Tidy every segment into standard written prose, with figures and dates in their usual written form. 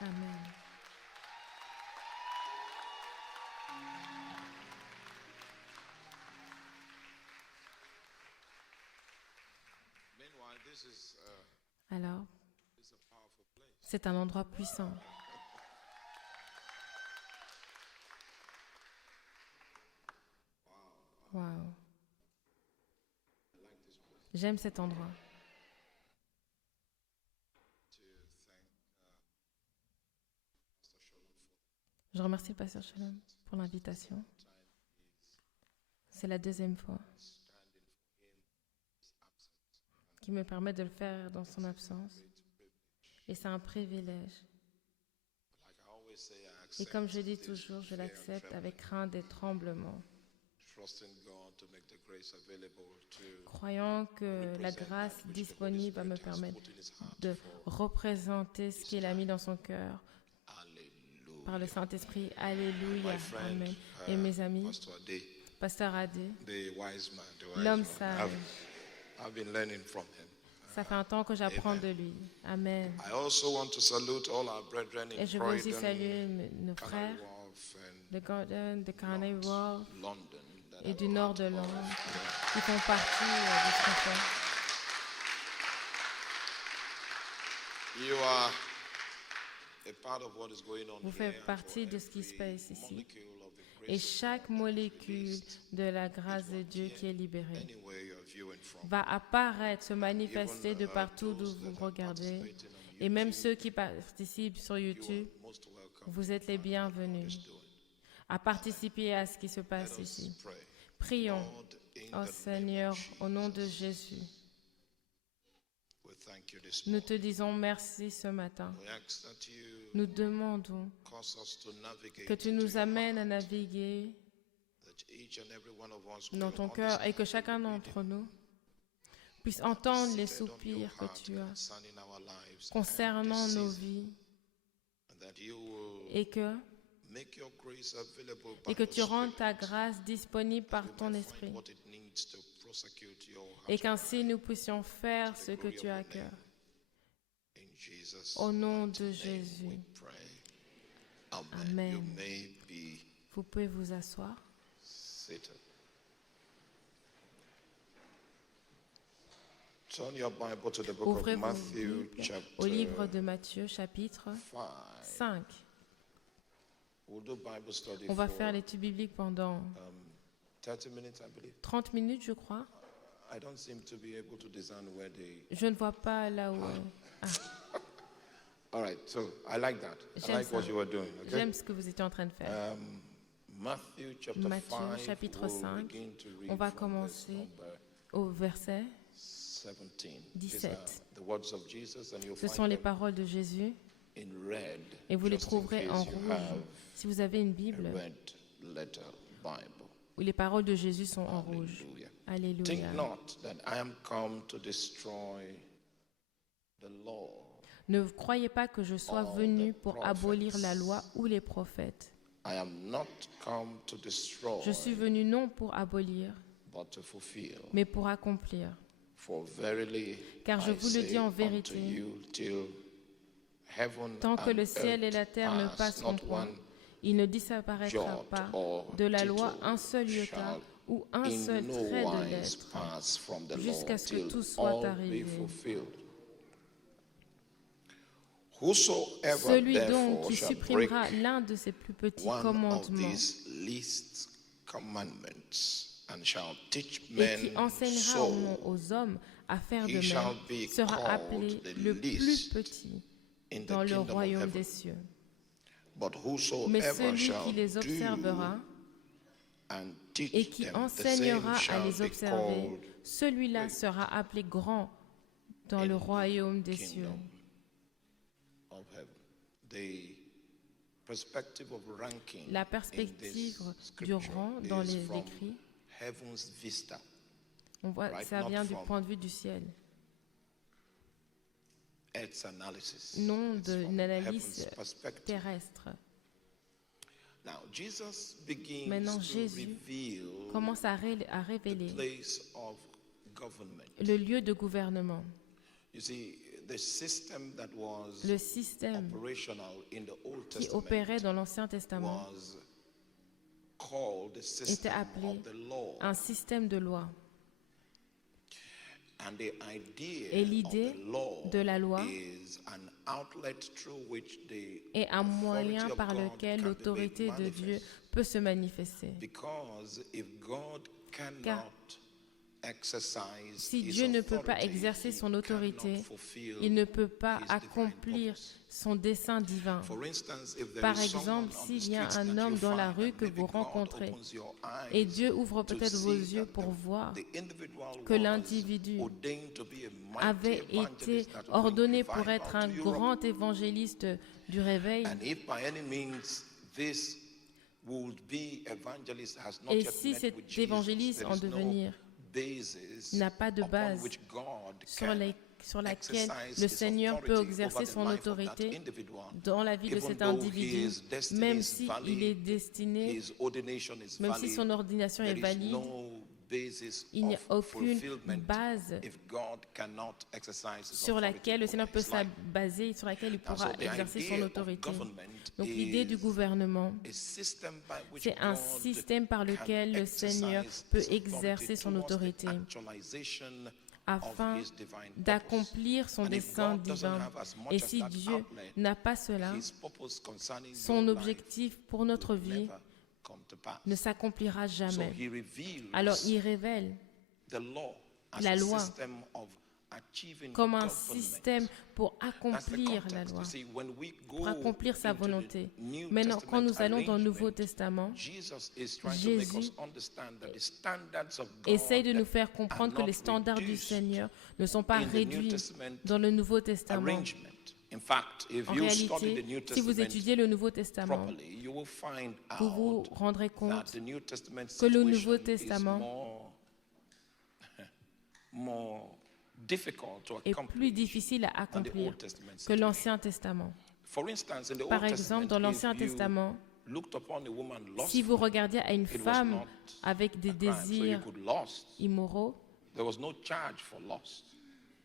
Amen. Alors, c'est un endroit puissant. Wow. J'aime cet endroit. Je remercie le pasteur Shalom pour l'invitation. C'est la deuxième fois qui me permet de le faire dans son absence. Et c'est un privilège. Et comme je dis toujours, je l'accepte avec crainte et tremblement, croyant que la grâce disponible va me permettre de représenter ce qu'il a mis dans son cœur par le Saint-Esprit. Alléluia. Amen. Et mes amis, Pasteur Adé, l'homme sage, ça fait un temps que j'apprends de lui. Amen. Et je veux aussi saluer nos frères de Gordon, de Canary Wharf et du nord de Londres qui font partie de ce qu'on fait. Vous faites partie de ce qui se passe ici. Et chaque molécule de la grâce de Dieu qui est libérée va apparaître, se manifester de partout d'où vous regardez. Et même ceux qui participent sur YouTube, vous êtes les bienvenus à participer à ce qui se passe ici. Prions, oh Seigneur, au nom de Jésus. Nous te disons merci ce matin. Nous demandons que tu nous amènes à naviguer dans ton cœur et que chacun d'entre nous puisse entendre les soupirs que tu as concernant nos vies et que tu rendes ta grâce disponible par ton esprit et qu'ainsi nous puissions faire ce que tu as à cœur. Au nom de Jésus. Amen. Vous pouvez vous asseoir. Ouvrez vos Bibles au livre de Matthieu, chapitre 5. On va faire l'étude biblique pendant 30 minutes, je crois. Je ne vois pas là où... All right, so I like that. I like what you were doing. Okay? J'aime ce que vous étiez en train de faire. Matthieu chapitre 5, on va commencer au verset 17. Ce sont les paroles de Jésus et vous les trouverez en rouge si vous avez une Bible où les paroles de Jésus sont en rouge. Alléluia. Think not that I am come to destroy the law. Ne croyez pas que je sois venu pour abolir la loi ou les prophètes. Je suis venu non pour abolir, mais pour accomplir. Car je vous le dis en vérité, tant que le ciel et la terre ne passeront point, il ne disparaîtra pas de la loi un seul iota ou un seul trait de lettre, jusqu'à ce que tout soit arrivé. Celui donc qui supprimera l'un de ces plus petits commandements et qui enseignera aux hommes à faire de même sera appelé le plus petit dans le royaume des cieux. Mais celui qui les observera et qui enseignera à les observer, celui-là sera appelé grand dans le royaume des cieux. La perspective du rang dans les écrits, on voit, ça vient du point de vue du ciel, non d'une analyse terrestre. Maintenant, Jésus commence à révéler le lieu de gouvernement. the system that was Le système operational in the Old qui Testament opérait dans l'Ancien Testament was called the était system appelé of the law. un système de loi. And the idea Et l'idée of the law de la loi is an outlet through which the est un moyen authority of par God lequel can be l'autorité made de Dieu manifest. peut se manifester. Because if God Car cannot exercise si his Dieu ne peut pas authority, exercer he son autorité, cannot fulfill il ne peut pas his divine accomplir purpose. son dessein divin. For instance, if there Par is someone exemple, on the s'il y a streets un that homme you dans la find rue and que maybe vous God rencontrez opens your et eyes Dieu ouvre to peut-être vos see yeux that pour voir the individual que was l'individu ordained to be a mighty avait été evangelist that will bring ordonné pour revival être to un Europe. grand évangéliste du réveil. And if by any means this would be evangelist has not Et yet si met cet with Jesus, évangéliste there en is no devenir basis n'a pas de upon base which God sur, can sur laquelle exercise le his Seigneur peut authority exercer over the son life of that autorité individual, dans la vie de even cet though individu, his destiny même is s'il valid, est destiné, his ordination is même si valid, son ordination est there is valide, no basis il n'y a of aucune fulfillment base if God cannot exercise his sur authority laquelle le over Seigneur peut his life. baser, sur laquelle il And so pourra the exercer son idea of autorité. government Donc l'idée du is gouvernement, a system by which c'est un God système par lequel can le Seigneur exercise peut his authority exercer son towards the autorité actualization afin of his divine purpose. d'accomplir son And if dessein God doesn't divin. have as much Et as si that Dieu outlet, n'a pas cela, his purpose concerning son your objectif pour notre life will vie never come to pass. ne s'accomplira So jamais. he reveals Alors il révèle the law as la a loi system of achieving comme un government. système pour That's the accomplir la context. loi, You see, when we go pour accomplir sa into the volonté. New Maintenant, quand Testament nous allons dans le Nouveau arrangement, Testament, Jesus is trying to make us Jésus understand that the standards of God essaye de nous faire comprendre que are les not standards du reduced Seigneur ne sont pas in the New réduits Testament dans le Nouveau Testament. arrangement. In fact, if En you study the réalité, New si vous Testament étudiez le Nouveau Testament, properly, you will find vous vous out rendrez that compte the New Testament que le situation Nouveau is Testament more difficult to est accomplish plus difficile à than the accomplir Old Testament que situation. l'Ancien Testament. For instance, in the Par Old exemple, Testament, dans l'Ancien if you Testament, looked upon a woman si vous lustfully, regardiez à une it was femme not avec des a crime. So you désirs could lust. immoraux, There was no charge for lust.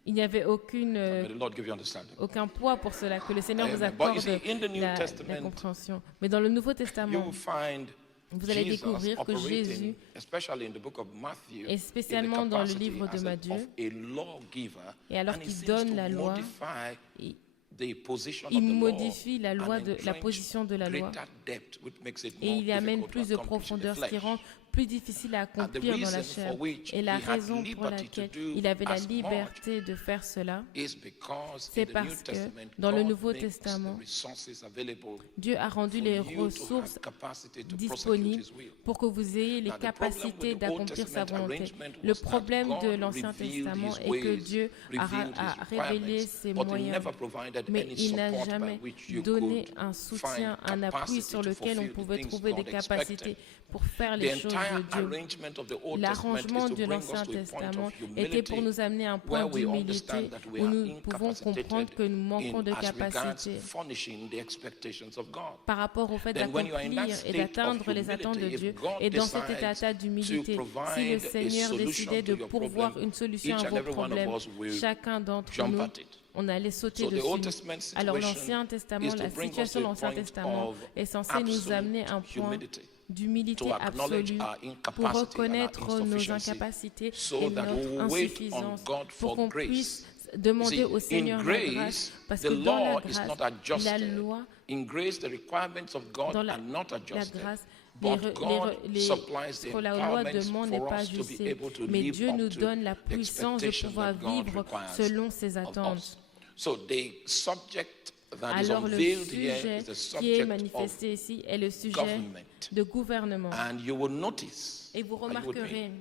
il n'y avait May the Lord give you understanding. aucun poids pour cela, que le Seigneur vous Amen. But you accorde see, in the New la Testament, compréhension. Mais dans le Nouveau You Testament, will find vous allez Jesus découvrir que operating, Jésus, especially in the book of Matthew, et spécialement in the dans le capacity livre de as Matthieu, of a lawgiver, et alors and he qu'il seems donne to la loi, modify il the position il of the law modifie la loi and de la entrench position de la loi greater depth, which makes it et more il y amène difficult to plus de accomplish in the profondeur, ce qui flesh. rend plus difficile à accomplir dans la reason chair. for which Et la he had raison pour liberty to laquelle do il avait la as much liberté de faire cela, is because c'est in the New parce que Testament, dans le God Nouveau makes Testament, the resources available Dieu a rendu for les you to have ressources capacity to prosecute disponibles his will. pour que vous ayez les Now, the problem capacités with the Old d'accomplir sa Testament volonté. arrangement Le was that problème de God l'Ancien revealed Testament his est que ways, Dieu a revealed his révélé requirements, ses but he moyens, never provided mais any il n'a support by jamais which you donné could un soutien, find un appui capacity sur to lequel on fulfill the pouvait things trouver des God capacités expected. pour faire The les choses entire de Dieu. arrangement of the Old Testament L'arrangement is to de bring us l'Ancien to a point Testament of était pour humility nous amener à un point where we d'humilité understand that we où are nous pouvons comprendre que nous manquons de in as regards capacité furnishing the expectations of God. par rapport au fait Then when you are in that d'accomplir et state d'atteindre of les attentes de humility, Dieu. if God Et dans cet decides état d'humilité, to si le provide a Seigneur solution décidait to de your pourvoir problem, une solution each à and vos every one of problèmes, us will chacun d'entre jump nous, at it. on allait sauter So the Old dessus. Testament Alors situation l'Ancien Testament, is to la bring us situation de to a l'Ancien point Testament of est censée nous absolute amener à un point humility, d'humilité to acknowledge absolue our pour incapacity and our reconnaître nos insufficiency, incapacités so et that we notre will wait insuffisance, on God pour for qu'on grace. puisse demander You au see, Seigneur in la grace, grâce, parce the que dans la law is not grâce, la adjusted. loi, In grace, the requirements of God dans la are not la adjusted. grâce, But God supplies ce the que la loi empowerment demande n'est for pas us to be ajustée, able to mais live Dieu up nous to donne la the puissance de expectation pouvoir that God vivre requires selon ses of attentes. us. So the subject that is Alors le unveiled here sujet is the qui est subject of manifesté ici est le sujet government. de gouvernement. And you will notice, Et vous are you with me? remarquerez,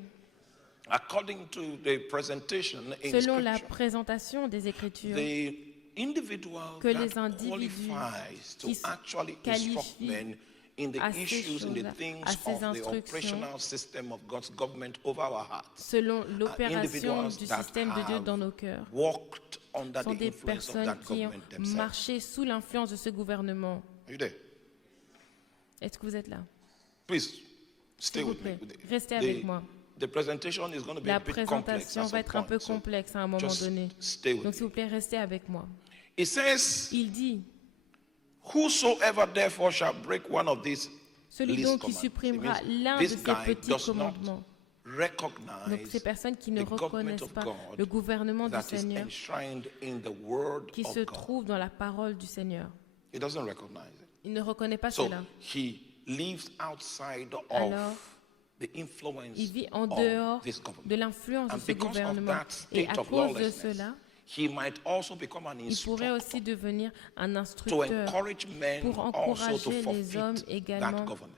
according to the presentation in selon la Scripture, présentation des Écritures, the individual que les that individus qualifies to qui se actually qualifient instruct men in the à ces issues, in the choses-là, things à ces of the instructions, operational system of God's government over our hearts, selon l'opération individuals du that système de Dieu have dans nos cœurs, walked under sont the des influence of personnes that qui ont government themselves. marché sous l'influence de ce gouvernement. Are you there? Est-ce que vous êtes là? Please stay S'il vous with me. plaît, restez avec moi. the presentation is going to be La a bit complex présentation at va some être un peu point. So complexe à un moment just donné. stay with Donc, me. s'il vous plaît, restez avec moi. It says, Il dit, whosoever therefore shall break one of these celui least donc qui commandments. supprimera It means l'un de this ces guy petits does not commandements. Donc, recognize ces personnes qui ne the government reconnaissent of pas God le gouvernement du that is Seigneur, enshrined in the word qui of se God. trouve dans la parole du Seigneur. He doesn't recognize it. Il ne reconnaît pas So cela. he lives outside Alors, of the influence il vit en of dehors this government. de l'influence de And ce because of gouvernement. that Et state à of cause de lawlessness, cela, he might also become an il pourrait instructor aussi devenir un to instructeur encourage men pour also to encourager les hommes forfeit that également government.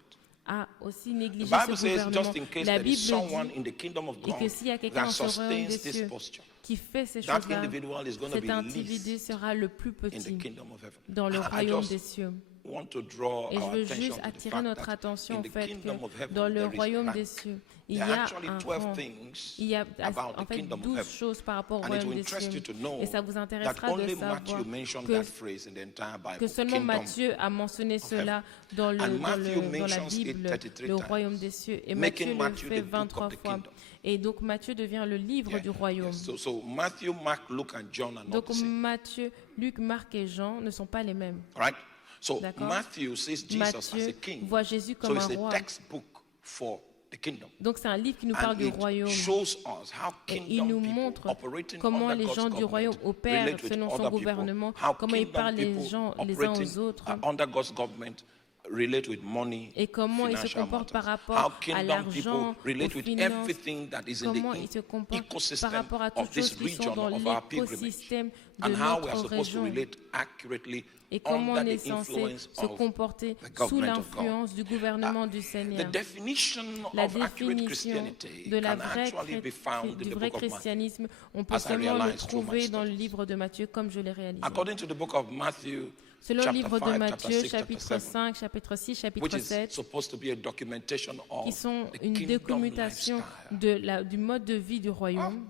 à aussi The négliger Bible ce says, gouvernement. just in case La there is Bible someone dit in the kingdom of et que God s'il y a quelqu'un that dans ce royaume sustains des this cieux posture, qui fait ces that choses-là, individual is going to cet be individu least sera le plus in the petit kingdom of heaven. dans le I royaume just des cieux. want to draw Et je our veux attention juste to the attirer fact notre that attention in au the fait kingdom of que heaven dans le there is royaume rank. des cieux, il y There are a actually un 12 rang. things Il y a about en the fait kingdom of 12 heaven. choses par rapport au And it royaume will des interest cieux. you to know Et ça vous that intéressera de only savoir Matthew mentioned que that phrase in the entire Bible. que seulement Kingdom. Matthieu a mentionné cela dans, And Matthew dans la mentions it Bible, 33 le times, royaume des cieux. Et making Matthieu le Matthew fait the book 23 of the fois. kingdom. Et donc Matthieu devient le livre Yeah, du royaume. yes. So Matthew, Mark, Luke, and John are not Donc the same. Matthieu, Luc, Marc et Jean ne sont pas les mêmes. Right? So D'accord. Matthew sees Jesus as a Matthieu king. voit Jésus So comme it's un a roi. textbook for the kingdom. Donc c'est un livre qui nous parle And du it royaume. shows us how Et il nous kingdom people montre operating comment under les God's gens du government royaume opèrent relate with selon son other people, gouvernement, how comment ils kingdom parlent les people gens les uns operating aux autres, under God's government relate with money, et comment ils se financial comportent par matters. rapport How à kingdom l'argent, people relate aux with finances, everything that is in comment the ils se comportent par ecosystem rapport à of toutes this choses qui sont region dans of our pilgrimage, l'écosystème de and how we are notre supposed to région, relate accurately et comment on under est the censé influence se of comporter the sous government of God. l'influence du gouvernement du The Seigneur. definition La of accurate définition Christianity de la can vraie actually be found in du the vrai book of Matthew. christianisme, on peut as I seulement le realized through my trouver dans le studies. livre de Matthieu comme je l'ai réalisé. According to the book of Matthew, Selon le chapter livre de 5, Matthieu, chapter 6, chapitre chapter 7, 5, chapitre 6, which chapitre is 7, supposed to be a documentation qui of sont the une kingdom documentation lifestyle. du mode de vie du royaume.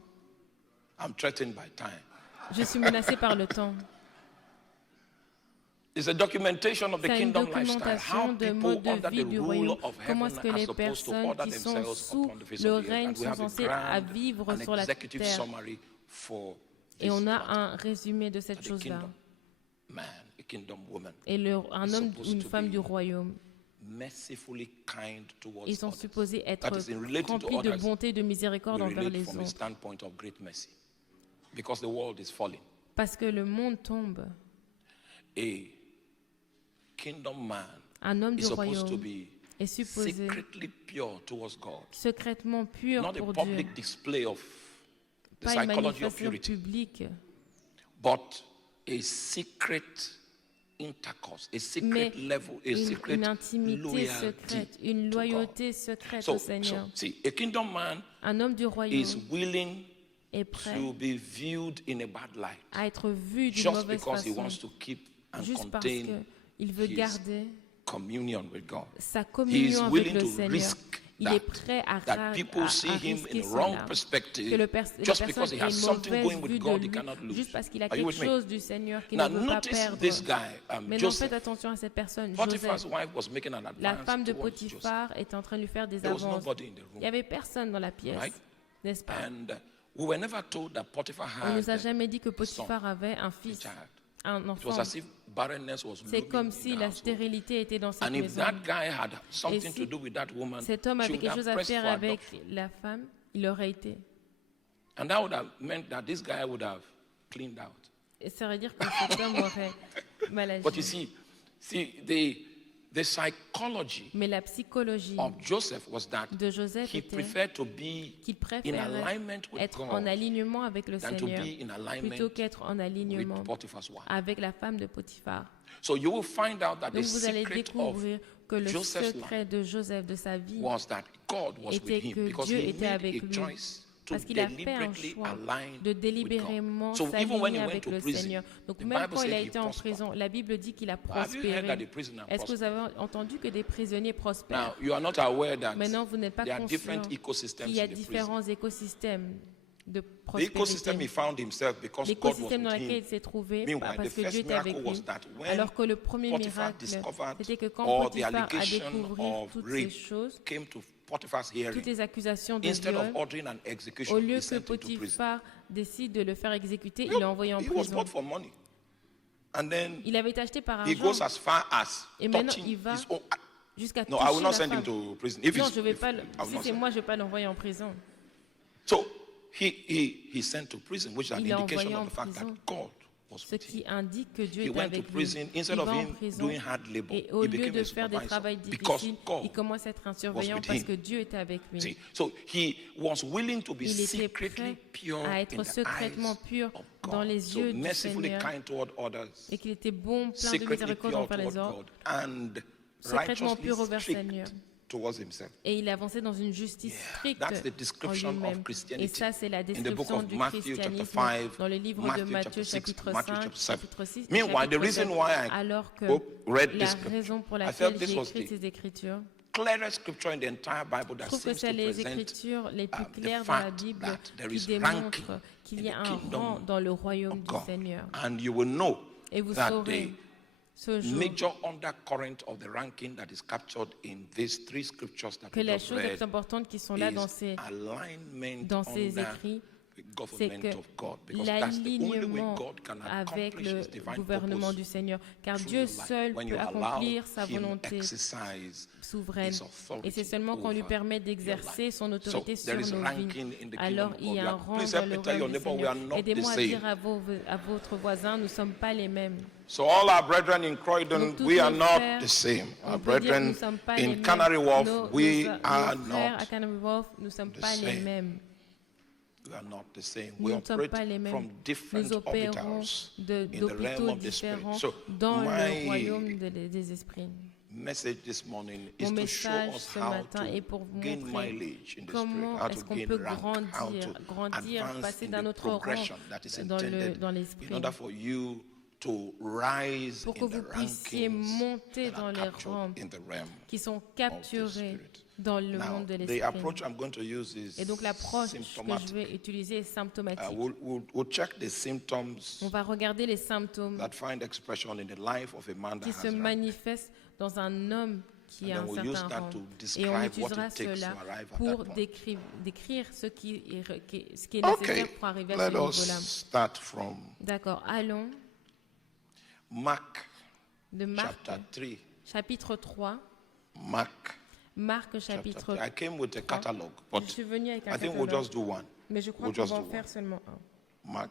I'm threatened by time. Je suis menacée par le temps. It's a documentation of the C'est une kingdom lifestyle. How documentation de people mode de under vie the du rule royaume. of Comment heaven est-ce que are les supposed to personnes order qui sont themselves sous upon the face le of the earth. règne And we sont have a censées à grand vivre and sur la executive terre. summary for Et this on a matter. un résumé de cette The chose-là. kingdom man, a kingdom woman, Et un is homme ou supposed une to femme be du royaume, mercifully kind towards ils sont others. supposés être That is, in relating to remplis de others, bonté et de miséricorde we envers relate les from a autres. standpoint of great mercy. Because the world is falling. Parce que le monde tombe. A kingdom man Un homme is du supposed to royaume be est supposé secretly pure towards God. secrètement pur Not a pour Dieu. public display of the Pas une psychology of manifestation purity, publique, but a secret intercourse, a mais secret level, a secret une intimité loyalty secrète, une to God. loyauté secrète So, au Seigneur. see, a kingdom man Un homme du is royaume willing est prêt to be viewed in a bad light à être vu d'une just mauvaise because he façon, wants to keep and juste parce contain qu'il veut his garder communion with God. sa He is communion avec willing le to Seigneur. risk Il est that, prêt à that people see him risquer in wrong cela. Que perspective la just personne because he ait has une something mauvaise going vue with de God he lui, cannot lose. juste parce qu'il a Are you quelque with me? chose du Seigneur qu'il Now ne veut pas notice perdre. this guy, Maintenant, Joseph. faites attention à cette personne, Potiphar's Joseph. wife was making an La advance femme de towards Joseph. Potiphar est en train de lui faire des There was avances. nobody in the Il room. n'y avait personne dans la pièce, Right? n'est-ce pas? And we were never told that Potiphar On ne nous a had jamais dit que Potiphar avait un a fils, child. un It was enfant. as if barrenness was C'est looming comme in si the la household. stérilité était dans cette And if maison. that guy had something si to do with that woman, Cet homme she avait would quelque have chose à pressed faire for avec adoption. la femme, il aurait été. And that would have meant that this guy would have cleaned out. Et ça veut dire que cet homme aurait mal But you agi. see, the psychology Mais la psychologie of Joseph was that de Joseph he était preferred to be qu'il in préférait alignment with être en God alignement avec le than to Seigneur be in alignment plutôt qu'être en alignement with Potiphar's wife. avec la femme de Potiphar. So you will find out that the Donc vous allez secret of découvrir que le Joseph's secret de Joseph, de sa vie, was that God was était with him que because Dieu he était made avec a lui. choice to Parce qu'il a fait un deliberately choix align de with délibérément God. So even when s'aligner he went avec to le prison, Seigneur. Donc the même Bible quand il said a he été en prospered. prison, la Bible dit qu'il a Have you heard prospéré. that the prisoner Est-ce que vous prospered? avez entendu que des prisonniers prospèrent? Now you are not aware that Maintenant, vous n'êtes pas there are conscient different ecosystems qu'il y a in the prison. différents écosystèmes de The ecosystem he prospérité. found himself because God was L'écosystème dans with lequel him. il s'est trouvé, Meanwhile, parce the que Dieu first était avec miracle lui. was that when Alors que le premier Potiphar miracle, discovered c'était que quand or the Potiphar a allegation découvert of toutes ces rape choses, came to Potiphar's hearing, toutes les accusations de instead of viol, ordering an au execution, lieu he que sent him to prison. Potiphar décide de le faire exécuter, il l'a envoyé en He was prison. bought for money. And then Il avait été acheté par he argent goes as far as et maintenant touching il va his own. jusqu'à No, I toucher will not la send him femme. to prison. If Non, it's, je vais if- pas. I will Si not c'est send moi, je vais pas l'envoyer en prison. So he sent to prison, which is an Il l'a indication envoyé of en the fact that prison. God was Ce with him. qui indique que Dieu He est went to avec lui. prison. Il Instead va of en him prison doing hard labor, et au he lieu became de a faire des supervisor travaux because difficiles, God il commence à être un surveillant with parce him. que Dieu était avec lui. See, so he was willing to be Il était secretly prêt pure à in être the secrètement eyes pur of dans God. les So yeux du mercifully Seigneur kind toward others, et qu'il était bon, plein de secretly miséricorde pure envers les toward autres, God, and secrètement righteously pur envers le strict Seigneur. towards himself. Et il avançait dans une justice stricte That's the en description lui-même. of Et Christianity. ça, c'est la In the book description of du Matthew chapter christianisme 5, dans le livre de Matthew Matthieu chapter 6, chapitre Matthew 5, chapter 7. chapitre 6, Meanwhile, the chapitre reason 7, why I alors que read la this scripture, raison pour I laquelle felt this j'ai was écrit the ces écritures, clearest scripture in the entire Bible je that trouve que seems c'est to les present écritures les plus the claires dans la fact Bible that there qui is démontrent ranking qu'il in y a the un kingdom rang dans le royaume of du God. Seigneur. And you will know Et vous that saurez ce the jour major undercurrent of the ranking that is captured in these three scriptures that que we les just choses les read plus importantes qui sont là dans is ces alignment écrits, the c'est government que of God, because that's the only way l'alignement God can avec accomplish le his divine gouvernement purpose du Seigneur, car through Dieu your life. seul When peut you allow accomplir sa him volonté exercise souveraine. his authority Et c'est seulement qu'on lui over permet your d'exercer life. son So autorité sur there is nos ranking vies. in the kingdom Alors of il y a God. un rang Please dans help le me tell your royaume du neighbor we are Seigneur. not Aidez-moi the à same. dire à votre voisin, nous ne sommes pas les mêmes. So all our brethren in Croydon, Donc, tous we are nos not frères, the same. Our On peut dire que nous brethren ne sommes pas les in mêmes. Canary Wharf, Nos are frères à not. Canary Wharf, nous ne sommes the pas les same. mêmes. We are not the same. Nous We ne sommes operate pas les mêmes. from different Nous opérons orbitals in the realm d'hôpitaux of the spirit. différents So dans le my royaume des esprits. message this morning is Mon to show message us ce how matin est pour to vous gain montrer mileage in the spirit, comment how est-ce to qu'on gain peut rank, how to grandir, advance passer in d'un the autre rang progression that is dans intended l'esprit, in order for you to rise pour que in the vous puissiez rankings monter that dans are les captured rangs in the realm qui sont of the capturés spirit. dans le Now, monde de the l'esprit. approach I'm going to use is Et donc l'approche que je symptomatic. vais utiliser est symptomatique. We'll check the symptoms On va regarder les symptômes that find expression in the life of a man that qui has se rank. manifestent dans un homme qui a And un then we'll use certain that rang. to Et on describe what utilisera it takes cela to arrive at pour that point. décrire ce qui est Okay, nécessaire pour arriver à ce let niveau-là. us start from D'accord, allons Mark de Marc, chapter 3. chapitre 3. Mark Marc, chapter chapitre 3. I came with a 3. catalog, Je but suis venue avec un I think we'll catalogue, just do one. mais je crois we'll qu'on just va en do faire one. seulement un. Mark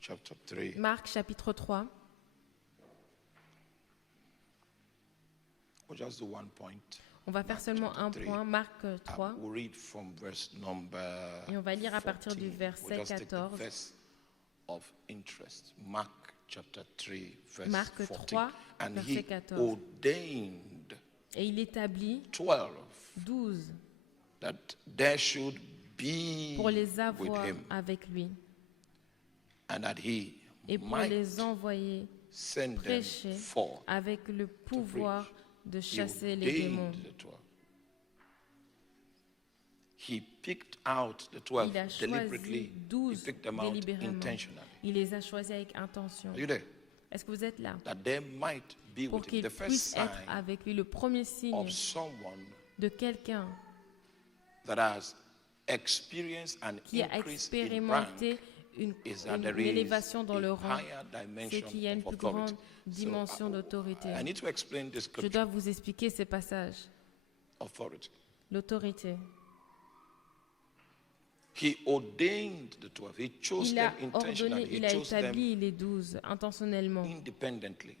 chapter 3. Marc, chapitre 3. We'll just do one point. On va faire Marc seulement chapter un 3. point, Marc 3. We'll read from verse number Et on va lire à partir 14. du verset We'll just take the 14. verse of interest. Mark chapter 3, verse Marc 14. 3, And verset he 14. ordained Et il établit 12 12 that there should be pour les with avoir him, avec lui and that he et pour might les envoyer send them prêcher forth. avec le pouvoir de He chasser les démons. ordained the 12. He picked out the 12 Il a deliberately. choisi He 12 picked them out délibérément. intentionally. Il les a choisis avec intention. Are you there? Est-ce que vous êtes là? That they might be Pour with him. qu'il The first puisse être sign avec lui. Le premier signe of someone de quelqu'un that has experienced an qui a increase in expérimenté rank une is that there élévation dans is le a rang, higher c'est dimension qu'il y a une of plus authority. grande dimension d'autorité. I need to explain this Je scripture. dois vous expliquer ces passages. Authority. L'autorité. He ordained the 12. He chose Il them a ordonné, intentionally. He il a chose them établi les 12 intentionnellement, independently.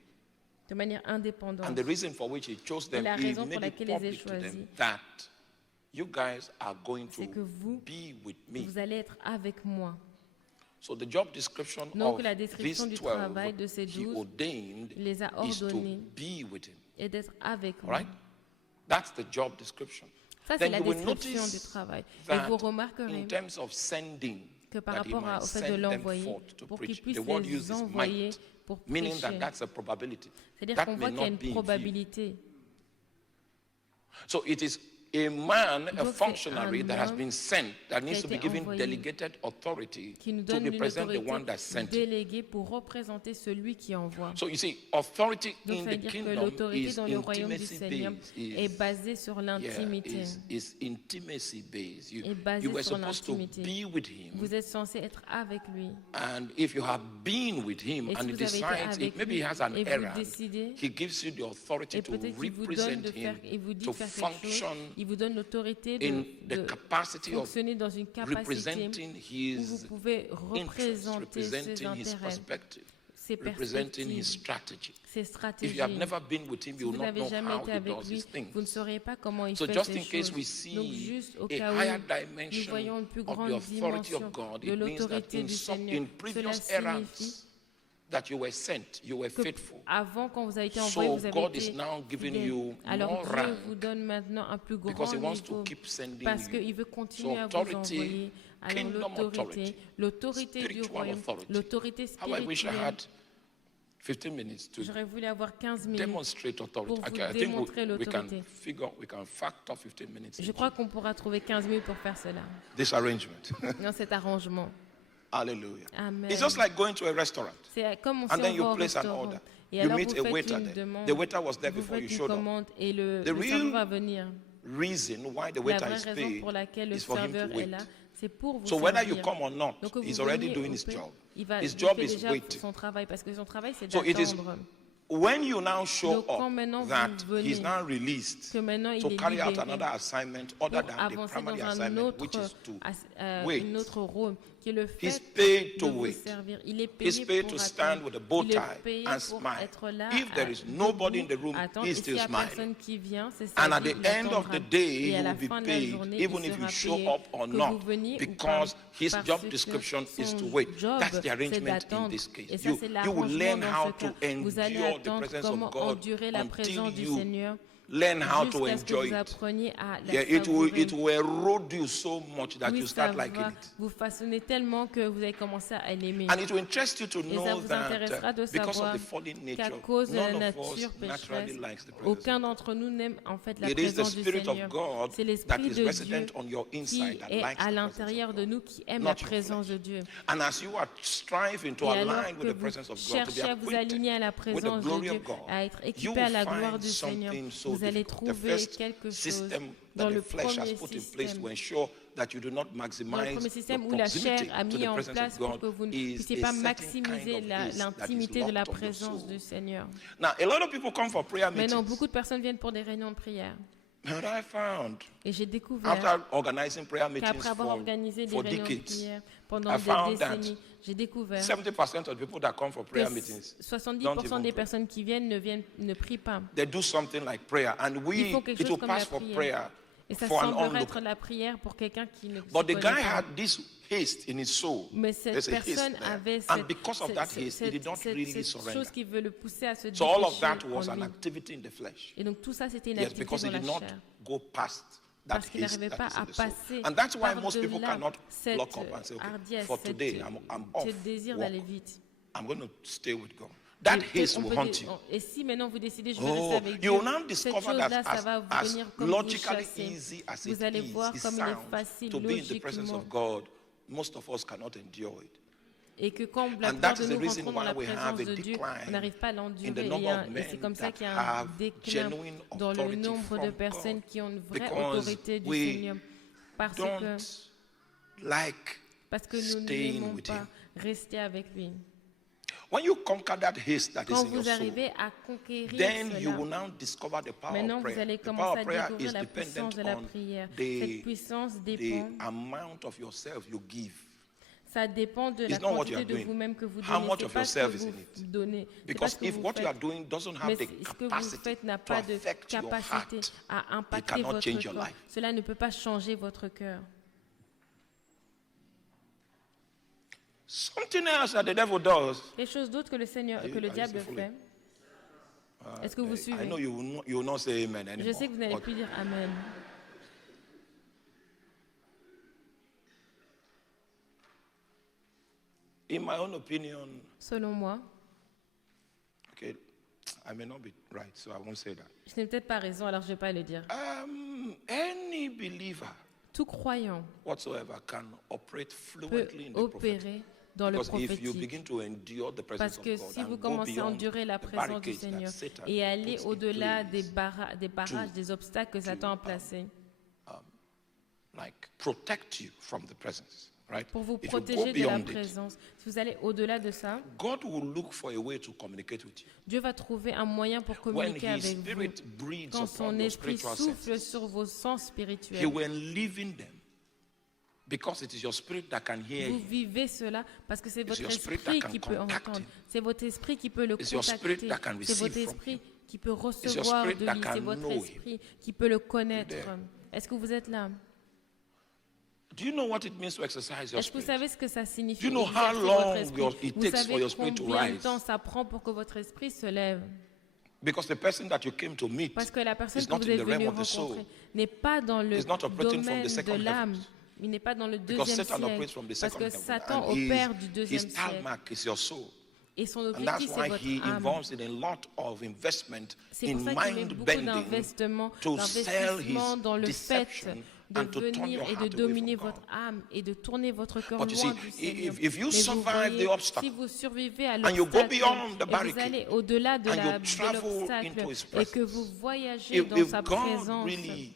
de manière indépendante. And the reason for which he chose them la is raison pour made it laquelle il les a public to choisis, them that you guys are going to c'est que vous, be with me. vous allez être avec moi. So the job description Donc of la description these du 12 travail de ces he 12, ordained il les a is to ordonnés be with him. et d'être avec All moi. right? That's the job description. Ça, c'est Then la you will description du notice travail. Et that vous remarquerez in terms of sending, que par that he rapport might au fait de send them l'envoyer, forth to pour qu'il preach. puisse The word used les is envoyer might, pour meaning that prêcher. that's a probability. C'est-à-dire That qu'on may voit qu'il y a not une be in view. probabilité. So it is a man, a Donc, c'est functionary un that has homme been sent, that needs to be été given envoyé, delegated authority qui nous to donne une represent the one that autorité sent him. déléguée pour représenter celui qui envoie. So you see, authority Donc, in ça veut the dire que kingdom l'autorité is dans le royaume du intimacy Seigneur based. est basée sur l'intimité. Is intimacy based. Est basée You were sur supposed to l'intimité. be with him. Vous êtes censé être avec lui. And if you have been with him Et and si he vous avez été decides, avec maybe lui he has an et vous errand, décidez, he gives you the authority et to peut-être qu'il vous donne represent de faire, him, il vous dit to de faire quelque chose, function il vous donne l'autorité in the de capacity of fonctionner dans une capacité representing où vous his pouvez interests, représenter ses representing his intérêts, perspective, ses representing his perspectives, strategy. ses If stratégies. you have never been with him, Si you vous will not n'avez know jamais how été he avec does lui, his things. vous ne saurez pas comment il So fait just ses in case we choses. Donc see juste au a cas où higher nous dimension voyons une plus of the grande authority dimension of God, de it means that l'autorité in du Seigneur, in cela previous signifie errands that you were sent, you were que faithful. avant, quand vous avez été envoyé, So vous avez God été is now giving fidèle. you Alors more Dieu rank vous donne maintenant un plus grand because he wants to niveau keep sending parce you. qu'il veut continuer So à vous authority, envoyer. Alors kingdom authority, l'autorité du spiritual royaume, authority. l'autorité How I wish I spirituelle. had 15 minutes to J'aurais voulu avoir 15 minutes. demonstrate authority. pour vous Okay, I think démontrer we can l'autorité. we can factor 15 minutes Je into crois qu'on pourra trouver 15 minutes pour faire cela, this arrangement. dans cet arrangement. Hallelujah. Amen. It's just like going to a restaurant C'est comme on and then s'en you va au place an restaurant. order. Et You alors meet vous a faites waiter une there. demande, The waiter was there vous before you faites une showed up. commande et le The serveur real va venir. Reason why the La waiter vraie is raison paid pour laquelle le is for him serveur to est wait. là, c'est pour vous So whether you servir. come or not, Donc que vous he's already veniez doing ou his peu, job. il His fait job is déjà waiting. son travail parce que son travail c'est So it is d'attendre. when you now show Donc, quand up maintenant that vous venez, he's now released que maintenant il to est carry out libéré another assignment other pour than the avancer primary dans un assignment, autre, which is to wait. une autre rôle, qui est le He's fait paid de to vous wait. servir. Il est He's payé paid pour to stand attendre. with a bow Il tie est payé and pour smile. être là, If there is nobody in the debout, room, attendre. he's Et s'il still n'y a smiling. personne qui vient, c'est ça. And at il the end of attendra. the day, Et he à la will be fin de la paid, journée, even il if you sera show payé, up or que not, vous veniez ou because pas, his parce job que description is son to wait. job, That's the c'est arrangement in d'attendre. this case. Et ça, c'est You will l'arrangement learn dans how ce to cas. Vous allez endure the attendre presence comment of God endurer la présence until du you Seigneur learn how to jusqu'à ce que enjoy vous it. appreniez à la Yeah, savourer. it will erode you so much that Oui, you ça start liking va it. vous façonner tellement que vous allez commencer à l'aimer. And it will interest you to Et ça know vous that intéressera de because of savoir the fallen qu'à nature, cause de la none of nature us naturally pécheresse, likes the presence. aucun d'entre nous n'aime en fait la It is the présence du Spirit of Seigneur. God C'est that l'Esprit is de Dieu resident on your qui inside that est likes à the presence l'intérieur of de God. nous, qui aime Not la your présence flesh. de Dieu. And as you are striving to Et alors align que with the vous presence of God, to be cherchez à vous acquainted aligner à la with the présence de glory Dieu, of God, à être you équipé à will la gloire find du Seigneur, something so vous allez difficult. The trouver first quelque chose system dans that le the flesh has premier put in place to système. ensure that you do not Dans le maximize premier your système où la chair proximity a to mis the en presence place of pour God que vous ne is puissiez a pas certain maximiser kind of haste that is l'intimité de la locked on your présence soul. du Seigneur. Now, a lot of people come for prayer Maintenant, meetings. beaucoup de personnes viennent pour des réunions de prière. But I found, Et j'ai découvert after organizing prayer meetings qu'après avoir organisé des for réunions de decades, prière pendant I des found that décennies, j'ai découvert 70% of the people that come for que prayer meetings don't 70% even des pray. personnes qui viennent ne prient pas. They do something like prayer, and Ils font quelque it will chose comme pass la for prière. prayer Et ça for an semblerait onlooker. être la prière pour quelqu'un qui ne s'y But the connaît guy pas. had this haste in his soul. Mais cette There's a haste personne there. avait And because of that haste, he did not really cette surrender. chose qui veut le pousser à se So all of dépêcher that was en an lui. activity in the flesh. Et donc tout ça, c'était une Yes, activité because he dans la did not chair. go past that Parce qu'il haste n'arrivait that pas is in à the soul. passer And that's why most people par-delà cannot cette lock up and say, okay, hardiesse, for today, I'm off. ce désir walk. d'aller vite. I'm going to stay with God. That Et haste on will peut haunt dire- you. Et si maintenant vous décidez, je vais rester Oh, avec Dieu, you will now cette discover chose-là, that ça va as venir comme vous logically chasser. easy as Vous it allez is, voir it comme il est sounds facile, to be in the presence logiquement. of God, most of us cannot endure it. Et que quand la And plupart that de is the nous reason rentrons dans why la we have présence a de Dieu, decline on n'arrive pas à in the l'endurer. number of Et c'est comme men ça that qu'il y a un have déclin genuine dans le authority nombre de from personnes God. qui ont une vraie Because autorité du we Seigneur. Parce que don't like nous staying n'aimons with pas him. rester avec lui. When you conquer that haste that is Quand in your vous soul, arrivez à conquérir then you will cela, now discover the power maintenant of vous prayer. allez The power commencer of à prayer découvrir is la puissance dependent de la on prière. Cette puissance the dépend, amount of yourself you give. ça dépend de la It's not what you quantité are de doing. vous-même que vous How donnez. much C'est of pas ce que yourself is in vous it? donnez. C'est pas Because ce que if vous what you are faites. doing doesn't have Mais the ce que vous capacity faites n'a to pas de affect your capacité heart, à impacter cannot votre change your corps. life. Cela ne peut pas changer votre cœur. Something else that the devil does. Quelque chose d'autre que le Seigneur, Are you- que le are you diable still fait. Est-ce que vous I suivez? know you will not say amen Je anymore. sais que vous n'allez But plus dire Amen. in my own opinion, Selon moi, okay, I may not be right, so I won't say that. Je n'ai peut-être pas raison, alors je ne vais pas le dire. Any believer Tout croyant whatsoever can operate peut fluently in the prophetic. opérer dans le Because if you prophétique. begin to endure the Parce presence que of God si and vous go commencez à beyond endurer la the présence du barricades that Seigneur Satan et aller puts in au-delà des, place des barrages, des obstacles que Satan a placés, like protect you from the presence, right? pour vous If you go protéger de la beyond it, présence, si vous allez au-delà de ça, God will look for a way to communicate with you. Dieu va trouver un moyen pour When communiquer His avec vous. Spirit breathes Quand upon son your esprit spiritual souffle senses, sur vos sens He spirituels, will live in them because it is your spirit that can hear vous Him. vivez cela parce que c'est votre your spirit esprit that can qui peut contact entendre. him. C'est votre esprit qui peut le It's your spirit contacter. that can C'est votre receive from esprit him. qui peut your recevoir spirit de that lui. can C'est votre know him. esprit qui peut le connaître. There. Est-ce que vous êtes là? Do you know what it means to exercise your Est-ce que vous spirit? savez ce que ça signifie? Do you know how exercer long votre esprit? it Vous takes for savez your spirit to combien de rise? temps ça prend pour que votre esprit se lève? Because the person that you came to meet Parce que la personne is que not vous in êtes the realm venu of the soul. rencontrer n'est pas dans le He's not operating from domaine the de second l'âme. heavens. Il n'est pas dans le Because deuxième Satan ciel. operates from the Parce second que heaven. Satan And opère du deuxième his ciel. tarmac is your soul. Et son And that's objectif, c'est why votre he âme. involves in a lot of investment C'est in pour ça qu'il met mind beaucoup bending d'investissement to sell his dans le fait deception de and to turn venir your et de heart away dominer from votre God. âme et de tourner votre cœur But you loin see, du Seigneur. if you Mais vous survive voyez, the obstacle si vous survivez à and you go l'obstacle beyond the et vous barricade allez au-delà de and you de travel l'obstacle into his et que presence, vous voyagez dans if sa God présence, really,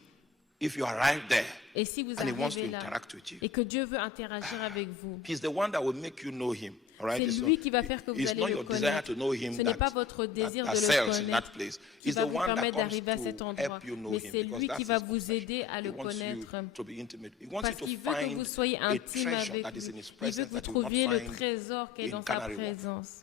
if you arrive there et si vous and he wants to arrivez là interact with you, et que Dieu veut interagir avec vous, he's the one that will make you know him. All right? c'est lui qui va faire que vous It's allez not le your desire connaître. to know him Ce n'est pas votre that désir de le sells in that connaître place. qui He's va the vous one that permettre comes d'arriver à cet to endroit. help you know Mais him c'est because lui qui that's va his vous passion. aider à He le wants connaître. you to be intimate. He wants Parce you to qu'il veut que vous find soyez a intime treasure avec that is lui. in his Il veut presence que vous that you will not trouviez le find trésor qui est in dans sa Canary Wharf. présence.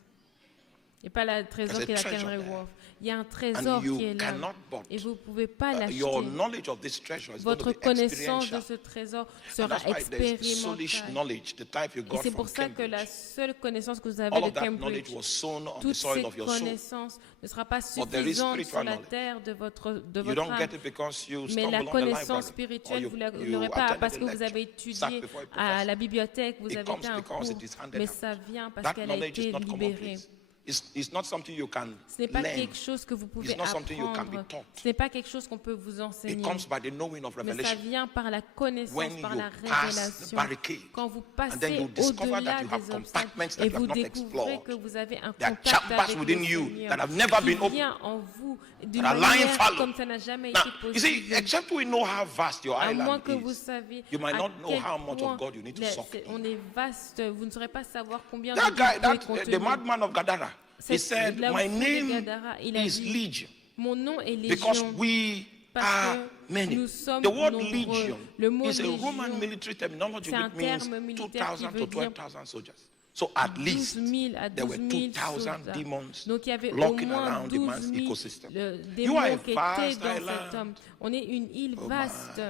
Et pas le trésor There's qui est a à treasure Canary there. Wharf. Il y a un trésor And you qui est là. cannot but Et vous ne pouvez pas your l'acheter. knowledge of this treasure is going to Votre be connaissance de experiential. ce trésor And sera that's why there's soulish expérimentale. knowledge, the type you Et got c'est from pour ça que la Cambridge. seule connaissance que vous avez All de of that Cambridge, knowledge was sown on the toute soil cette of your soul. connaissance ne sera pas But there is suffisante sur spiritual la knowledge. terre de votre You âme. don't get it because you Mais la stumble on the connaissance library or spirituelle, vous ne you l'aurez pas attended parce a que vous lecture, avez sat étudié before a à professor. la bibliothèque, vous It avez comes été un because cours, it is handed mais out. ça vient parce That qu'elle a knowledge is été not libérée. commonplace. It's not something you can Ce n'est pas learn. quelque chose que vous pouvez It's not something you can be apprendre. taught. Ce n'est pas quelque chose qu'on peut vous It enseigner. comes by the knowing of Mais ça revelation. vient par la connaissance, When par you la pass the révélation. barricade, Quand vous and then passez you discover au-delà that you have des obstacles compartments that et you have vous not découvrez explored. que vous avez un There are contact chambers avec le within you Seigneur that have never been qui opened. vient en vous d'une That are lying manière fallow. comme ça n'a jamais Now, été you see, possible. except we know how vast your À island moins que vous is, saviez you might à not know quel how much point of God you need to suck on in. est vaste, vous ne saurez pas savoir combien That de guy, Dieu vous pouvez the contenir. madman of Gadara, he said, Là où my fou de name Gadara, il a is dit, Legion mon nom est because Légion. we Parce are que many. nous sommes The word nombreux. legion Le mot is a légion, Roman military terminology c'est un which means terme militaire qui 2,000 veut to dire 12,000 soldiers. So at 12 least 000 à there were 12 000 2,000 soldats. demons Donc il y avait au locking moins around the 12 man's 000 ecosystem. You are démons a qui étaient vast dans island. cet homme. On est une île Oh vaste.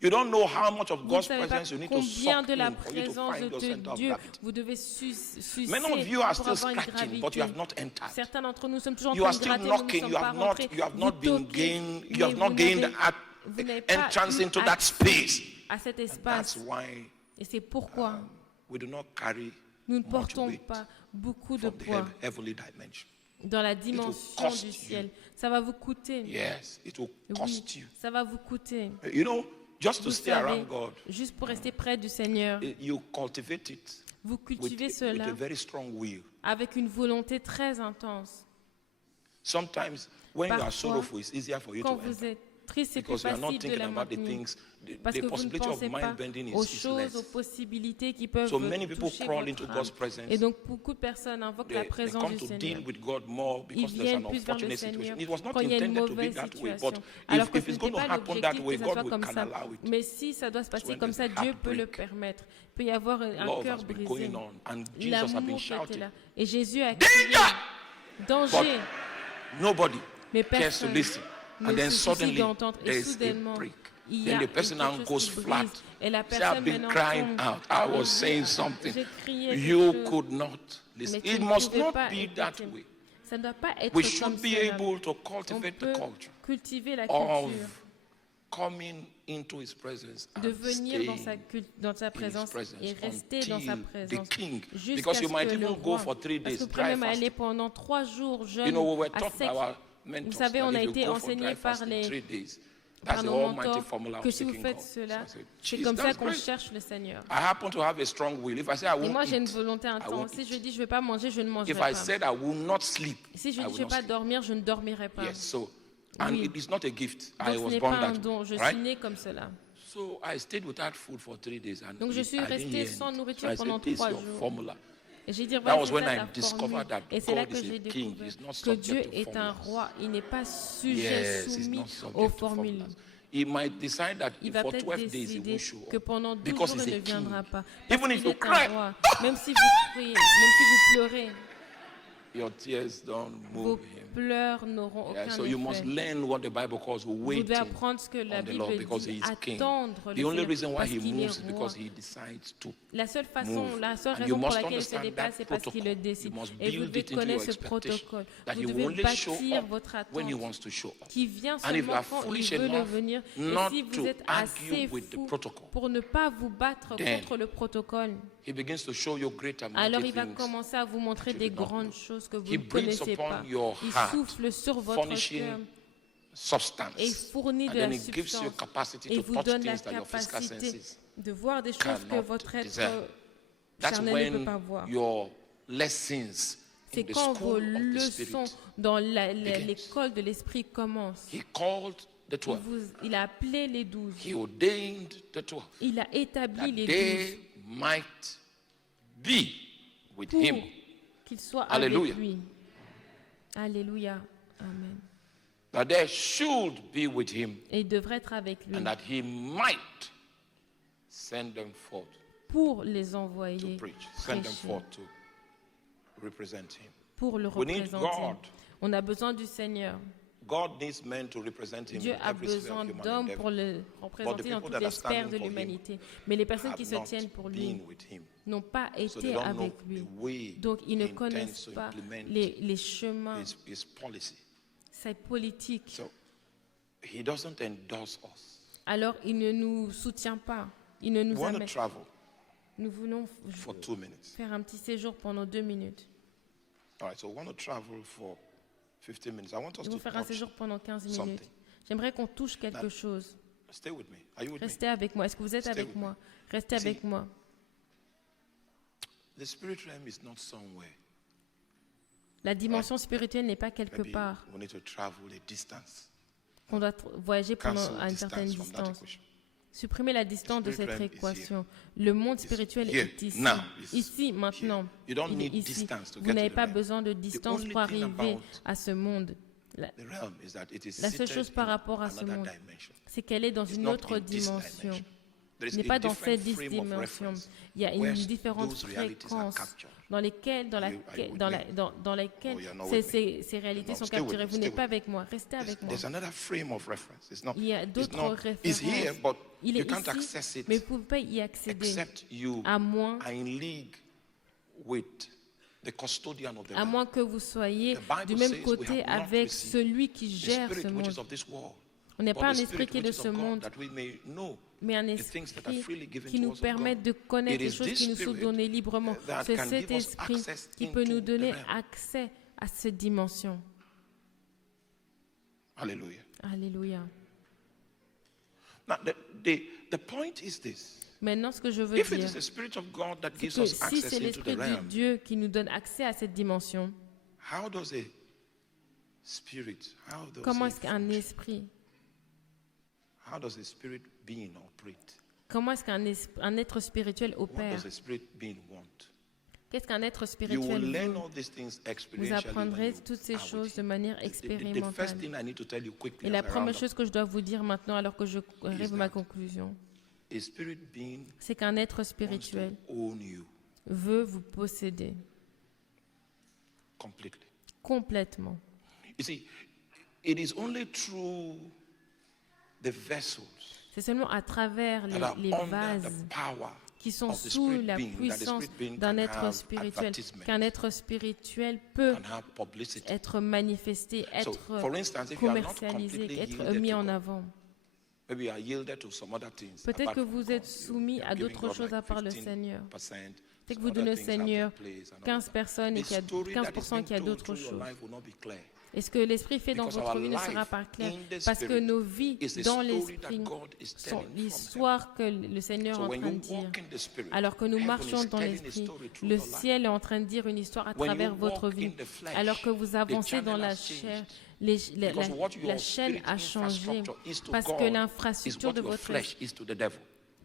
You don't know how much of Vous ne God's savez pas presence you need to combien suck de la in for you to présence find your de center of Dieu gravity. vous devez sucer Many of you are pour still avoir une scratching, but gravité. you have not entered. Certains d'entre nous sommes toujours en You train are de still gratter, nous ne knocking. sommes You pas have not. rentrés. You have Vous not been toquez, gained. You mais have not vous gained vous n'avez pas entrance eu into that space. à cet That's espace. why Et c'est pourquoi we do not carry nous ne much portons weight pas beaucoup de from the poids heavenly dimension. dans la dimension cost du you. ciel. Ça va vous coûter. Yes, it will Oui, cost you. ça va vous coûter. You know, just to Vous stay savez, around God, juste pour rester près du Seigneur, you cultivate it vous with, cultivez with cela a very strong will. avec une volonté très intense. Sometimes when you are Parfois, sorrowful, it's easier for you Quand to vous enter êtes triste, c'est plus because you are not facile de thinking la about the maintenir. things. Parce The que vous ne possibility of pensez pas mind bending aux is choses, aux less. possibilités qui peuvent So many people toucher crawl votre into âme. God's presence. Et donc beaucoup de personnes invoquent la They présence come du to Seigneur. deal with God more Ils because there's viennent an plus vers le unfortunate Seigneur situation. It was not quand il y a une intended to be mauvaise that way, situation. but Alors if que it's ce n'était going to pas happen that l'objectif way, que ça God soit will comme can ça. allow it. Mais si ça doit se passer when comme ça, there's Dieu peut le heartbreak. permettre. Il peut y avoir un Love cœur has been brisé. going on, and Jesus has been L'amour qui était shouting, là. Et Jésus a Danger! crié, danger. nobody Mais cares to personne listen. And ne then se soucie suddenly d'entendre. there Et is a soudainement, break. il y a Then the person now quelque goes chose qui flat. brise. Et la Say, I've personne been maintenant crying tombe. out. I Et was dit, saying something. j'ai crié quelque You chose. could not Mais listen. tu It ne must pouvais not pas be that écouter. way. Ça ne doit pas être We comme should be cela. able to On cultivate peut the culture cultiver la of culture coming into his presence de and venir dans staying sa in his présence presence et rester dans sa until présence the king, jusqu'à because ce you might que le even go roi, for 3 parce que days vous pouvez dry même aller fasting. pendant 3 jours You know, we jeûne were à taught by sec. our mentors Vous savez, on that a if you été go for dry enseigné par fasting 3 days, par that's the nos almighty mentors formula que of si vous seeking faites God. cela, So I said, c'est "Jeez, comme ça that's qu'on great." cherche le Seigneur. I happen to have a strong will. If I say I Et moi, won't j'ai une eat, volonté I intense. won't Si je eat. dis je ne vais pas manger, je ne mangerai If pas. I said I will not sleep, Si je I dis will je ne not vais pas sleep. dormir, je ne dormirai pas. Yes, so, and Oui. it is not a gift. Donc I ce was n'est born pas un that don, way, je right? suis né comme cela. So I stayed without food for 3 days, and Donc je suis I didn't resté hear sans anything. nourriture So I pendant said, "This is 3 your jours. formula." Et j'ai dit, That voilà, was c'est when ça I ta discovered formule. that Et c'est là God que is j'ai a king. découvert He's not que subject Dieu to est un formulas. roi. Il n'est pas sujet, Yes, he's soumis not subject aux to formules. formulas. He might decide that Il va for peut-être 12 days he décider will show que up. pendant 12 Because jours, he's il a ne viendra king. pas. Even Parce if qu'il you est un cry, roi. Même si vous criez, même si vous pleurez, your tears don't vos move him. pleurs n'auront Yeah, aucun so you must effet. learn what the Bible calls Vous waiting devez apprendre ce que la on the Lord Bible because dit, he is king. attendre The le only Seigneur, reason why parce he qu'il moves is est roi. because he decides to. La seule façon, move. la seule And you raison pour must laquelle il se understand dépasse, that c'est parce qu'il le protocol. décide. You must Et vous build devez it into connaître your ce expectation protocole. that Vous he devez will only show bâtir up votre when he attente wants to show up. qui vient And if you seulement are quand il foolish veut le enough venir. Et not si vous to êtes argue assez with the fou protocol, pour ne pas vous battre then contre le protocole, he begins to show you great and alors mighty il va things. commencer à vous montrer you des did not grandes know. choses que vous He ne brings connaissez upon pas. your Il heart, souffle sur votre furnishing cœur substance. et il fournit And de then la he gives you substance capacity et to vous touch donne la things that your physical capacité senses de voir des choses que cannot votre être discern. That's charnel ne peut when pas voir. your lessons in C'est the quand vos school of the leçons Spirit. dans begins. l'école de l'esprit commencent. He called the 12. Il a appelé les 12. He ordained the 12. Il a établi That les 12 they might be with pour him. qu'ils soient Alléluia. avec lui. Alléluia. Amen. That they should be with him. Et il devrait être avec lui And that he might send them forth pour les to envoyer preach. Send them prêcher, forth to represent him. pour le We need représenter. God. On a besoin du Seigneur. God needs men to represent him Dieu in a every sphere besoin of human d'hommes endeavor. pour le représenter dans people toutes that les are standing sphères de for him l'humanité. Mais les personnes qui Have se not tiennent pour lui been with him. n'ont pas So they été don't avec know lui. the way Donc ils ne he intends connaissent to pas implement les chemins, his policy. sa politique. So he doesn't endorse us. Alors il ne nous soutient pas. Il ne We nous want to amène. travel Nous voulons for 2 minutes. faire un petit séjour pendant 2 minutes. All right, so we want to travel for 15 minutes. I want us Nous to allons faire un touch séjour pendant 15 minutes. something. J'aimerais qu'on touche quelque chose. Stay with me. Are you with me? Restez avec moi. Est-ce que vous êtes Stay avec with moi? Restez See, avec moi. The spirit realm is not somewhere. La dimension spirituelle n'est pas quelque Maybe part. we need to travel a distance. On doit voyager pendant Cancel à une certaine distance from that distance. equation. Supprimez la distance de spirit cette realm is équation. Le monde spirituel here, est ici. now, it's Ici, maintenant. You don't Il est need ici. distance to Vous get n'avez to the pas realm. besoin de distance only pour thing arriver about à ce monde. The realm is that it is La seule seated chose par in rapport à ce another monde, dimension. c'est qu'elle est dans It's une not autre in this dimension. dimension. There is Il n'est a pas dans different cette frame of dimension. reference Il y a une where différente those realities are fréquence captured. dans lesquelles, Are you with dans lesquelles Oh, you're not ces, with me. ces réalités No, sont stay with capturées. me, Vous stay n'êtes pas with me. avec moi. Restez avec moi. There's another frame of reference. It's not. Il y a It's d'autres not. It's here, références. but Il you est can't ici, access it mais vous ne pouvez pas y accéder except you à moins, are in league with the custodian of the à realm. moins que vous soyez The Bible du même says we côté have not avec received celui qui The gère ce spirit which is monde. of this world, On n'est but pas un the esprit spirit qui est which de is ce of God, monde, that we may know mais un the things that are esprit freely given qui to nous us of permet God. de connaître It les is choses this qui nous sont spirit données librement. that C'est can cet give us esprit access qui peut into nous the donner realm. accès à cette dimension. Hallelujah. Alléluia. Now, the point is this. Maintenant, ce que je veux If it dire, is the Spirit of God that c'est gives que us si access c'est into l'Esprit the de realm, Dieu qui nous donne accès à cette dimension, how does a spirit, comment est-ce qu'un esprit, how does a spirit being operate? comment est-ce qu'un être spirituel What opère? does a spirit being want? Qu'est-ce qu'un être You will spirituel learn veut? all these things Vous experientially apprendrez when you toutes ces are with choses him. de manière The first expérimentale. thing I need to tell you quickly Et la as I round première up, chose que je dois vous dire maintenant, alors que je arrive à ma that conclusion, a spirit being c'est qu'un être wants to spirituel own you veut vous posséder completely. complètement. You see, it is only through the vessels C'est seulement à travers that are les under vases the power qui sont of the sous spirit la being, that the puissance spirit being d'un can être have spirituel, advertisement, qu'un être spirituel peut can have publicity. être manifesté, So, être for instance, if you are not commercialisé, completely être yielded mis to en God, avant. Maybe you are yielded to some other things. Peut-être apart que from vous God. êtes soumis You à are giving d'autres God choses like à part le Seigneur. 15%, Peut-être que some vous other donnez au things have their Seigneur place and all 15 that. personnes et The qu'il y a story that is 15% being qu'il y a told d'autres through your choses. life will not be clear. Et ce que l'Esprit fait dans Because votre our vie ne sera life pas clair. in the Parce que Spirit nos vies is a dans story l'Esprit that God is sont telling from l'histoire que le Seigneur est So en when train you de dire. walk in the Spirit, Alors que nous heaven marchons is dans telling a l'Esprit, story through le your life. ciel est en train de dire une histoire à When travers you votre walk vie. in the flesh, Alors que vous the avancez dans channel la has chair, changed. la Because what your chaîne spirit a changé. infrastructure is to Parce que God is l'infrastructure what de your votre flesh is to the devil.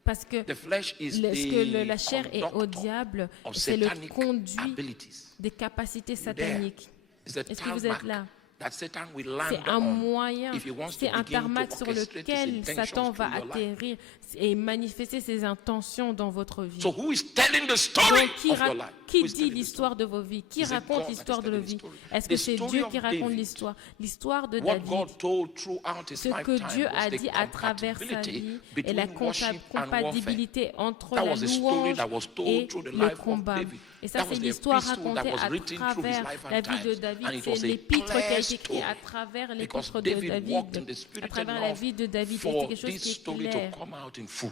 parce que The flesh is ce que la the chair est au conductor diable, of c'est le satanic conduit abilities. des capacités You there? sataniques. It's a Est-ce que vous êtes tarmac là? that Satan will land C'est un on moyen, if he wants c'est to un begin to tarmac sur orchestrate his lequel intentions Satan va through your life. atterrir et manifester ses intentions dans votre vie. So who is telling the story Donc, of your life? qui Who is dit telling the l'histoire story? de vos vies? Qui Is it raconte God l'histoire that de is vos telling vies? the story? Est-ce The que c'est story Dieu of qui raconte David. l'histoire? L'histoire de What David. God told throughout his Ce que lifetime Dieu was a the dit à travers sa compatibility vie et la between worship and warfare. compatibilité entre That la was the story louange that was told et through the le life of combat. David. Et ça, That c'est was the l'histoire epistle that racontée was à written through his travers life and la vie de times. David. And it C'est was a l'épître qui a clear été écrite à story. travers Because l'épître de David walked in David, the à Spirit travers la enough vie de David. Et c'est for quelque chose this qui est story clair. to come out in full.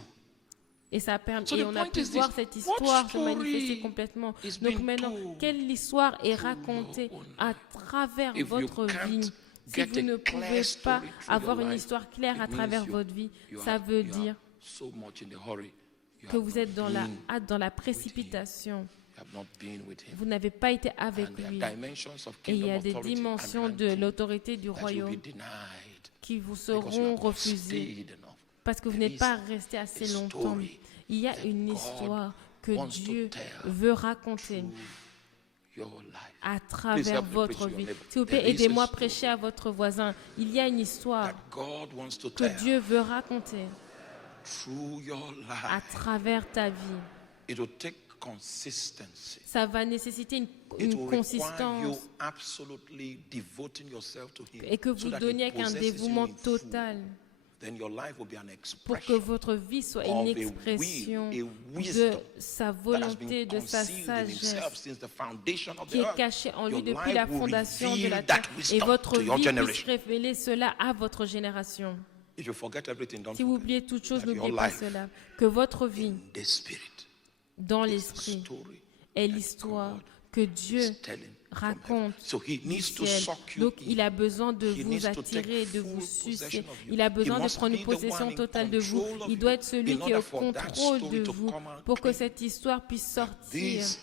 Et, ça permet, So et the on a point pu is voir this, cette what histoire se story manifester complètement. is Donc being maintenant, told quelle histoire est through racontée your own à travers If you votre can't vie? Si get vous a ne clear pouvez pas story through avoir your une life, histoire claire it à means travers you- votre vie, you ça are- veut you are dire so much in the hurry. You que have vous not êtes dans la been hâte, dans la with him. précipitation. You have not been with him. Vous n'avez pas été avec And there lui. are dimensions of Et il y kingdom a des authority and dimensions de handling l'autorité du that you'll royaume be denied qui vous because you seront have not refusées stayed enough. parce que vous There n'êtes is pas resté assez a longtemps. story Il y a that une God histoire que wants to Dieu tell veut raconter through your life. à Please travers help me votre preach to your vie. neighbor. S'il vous plaît, There is a aidez-moi à story prêcher à votre voisin. Il y a une histoire That God wants to que tell Dieu veut raconter through your à life. travers ta vie. It will take consistency. Ça va nécessiter It une will require you consistance absolutely devoting yourself to Him. et que so vous that donniez He avec un possesses you dévouement in full. total Then your life will be an pour que expression votre vie soit of une a will, expression a de wisdom sa that has volonté, been de sa concealed in Himself sagesse since the foundation of qui the est earth. cachée en lui Your depuis life la will fondation de reveal la that terre. Et wisdom votre to your vie puisse generation. révéler cela à votre génération. If you forget everything, don't Si vous forget oubliez toute chose, that your n'oubliez pas life cela. Que votre vie, in the Spirit dans is the l'esprit, story est l'histoire que Dieu He's telling from heaven. raconte So He du needs to ciel. suck you Donc, in. il a besoin de He needs vous to take attirer, de full vous sucer. possession of you. Il a He besoin de must prendre be une the possession one in totale de vous. control of Il doit you être celui in qui est au order for that contrôle story de to vous come out pour que clean. cette histoire puisse sortir This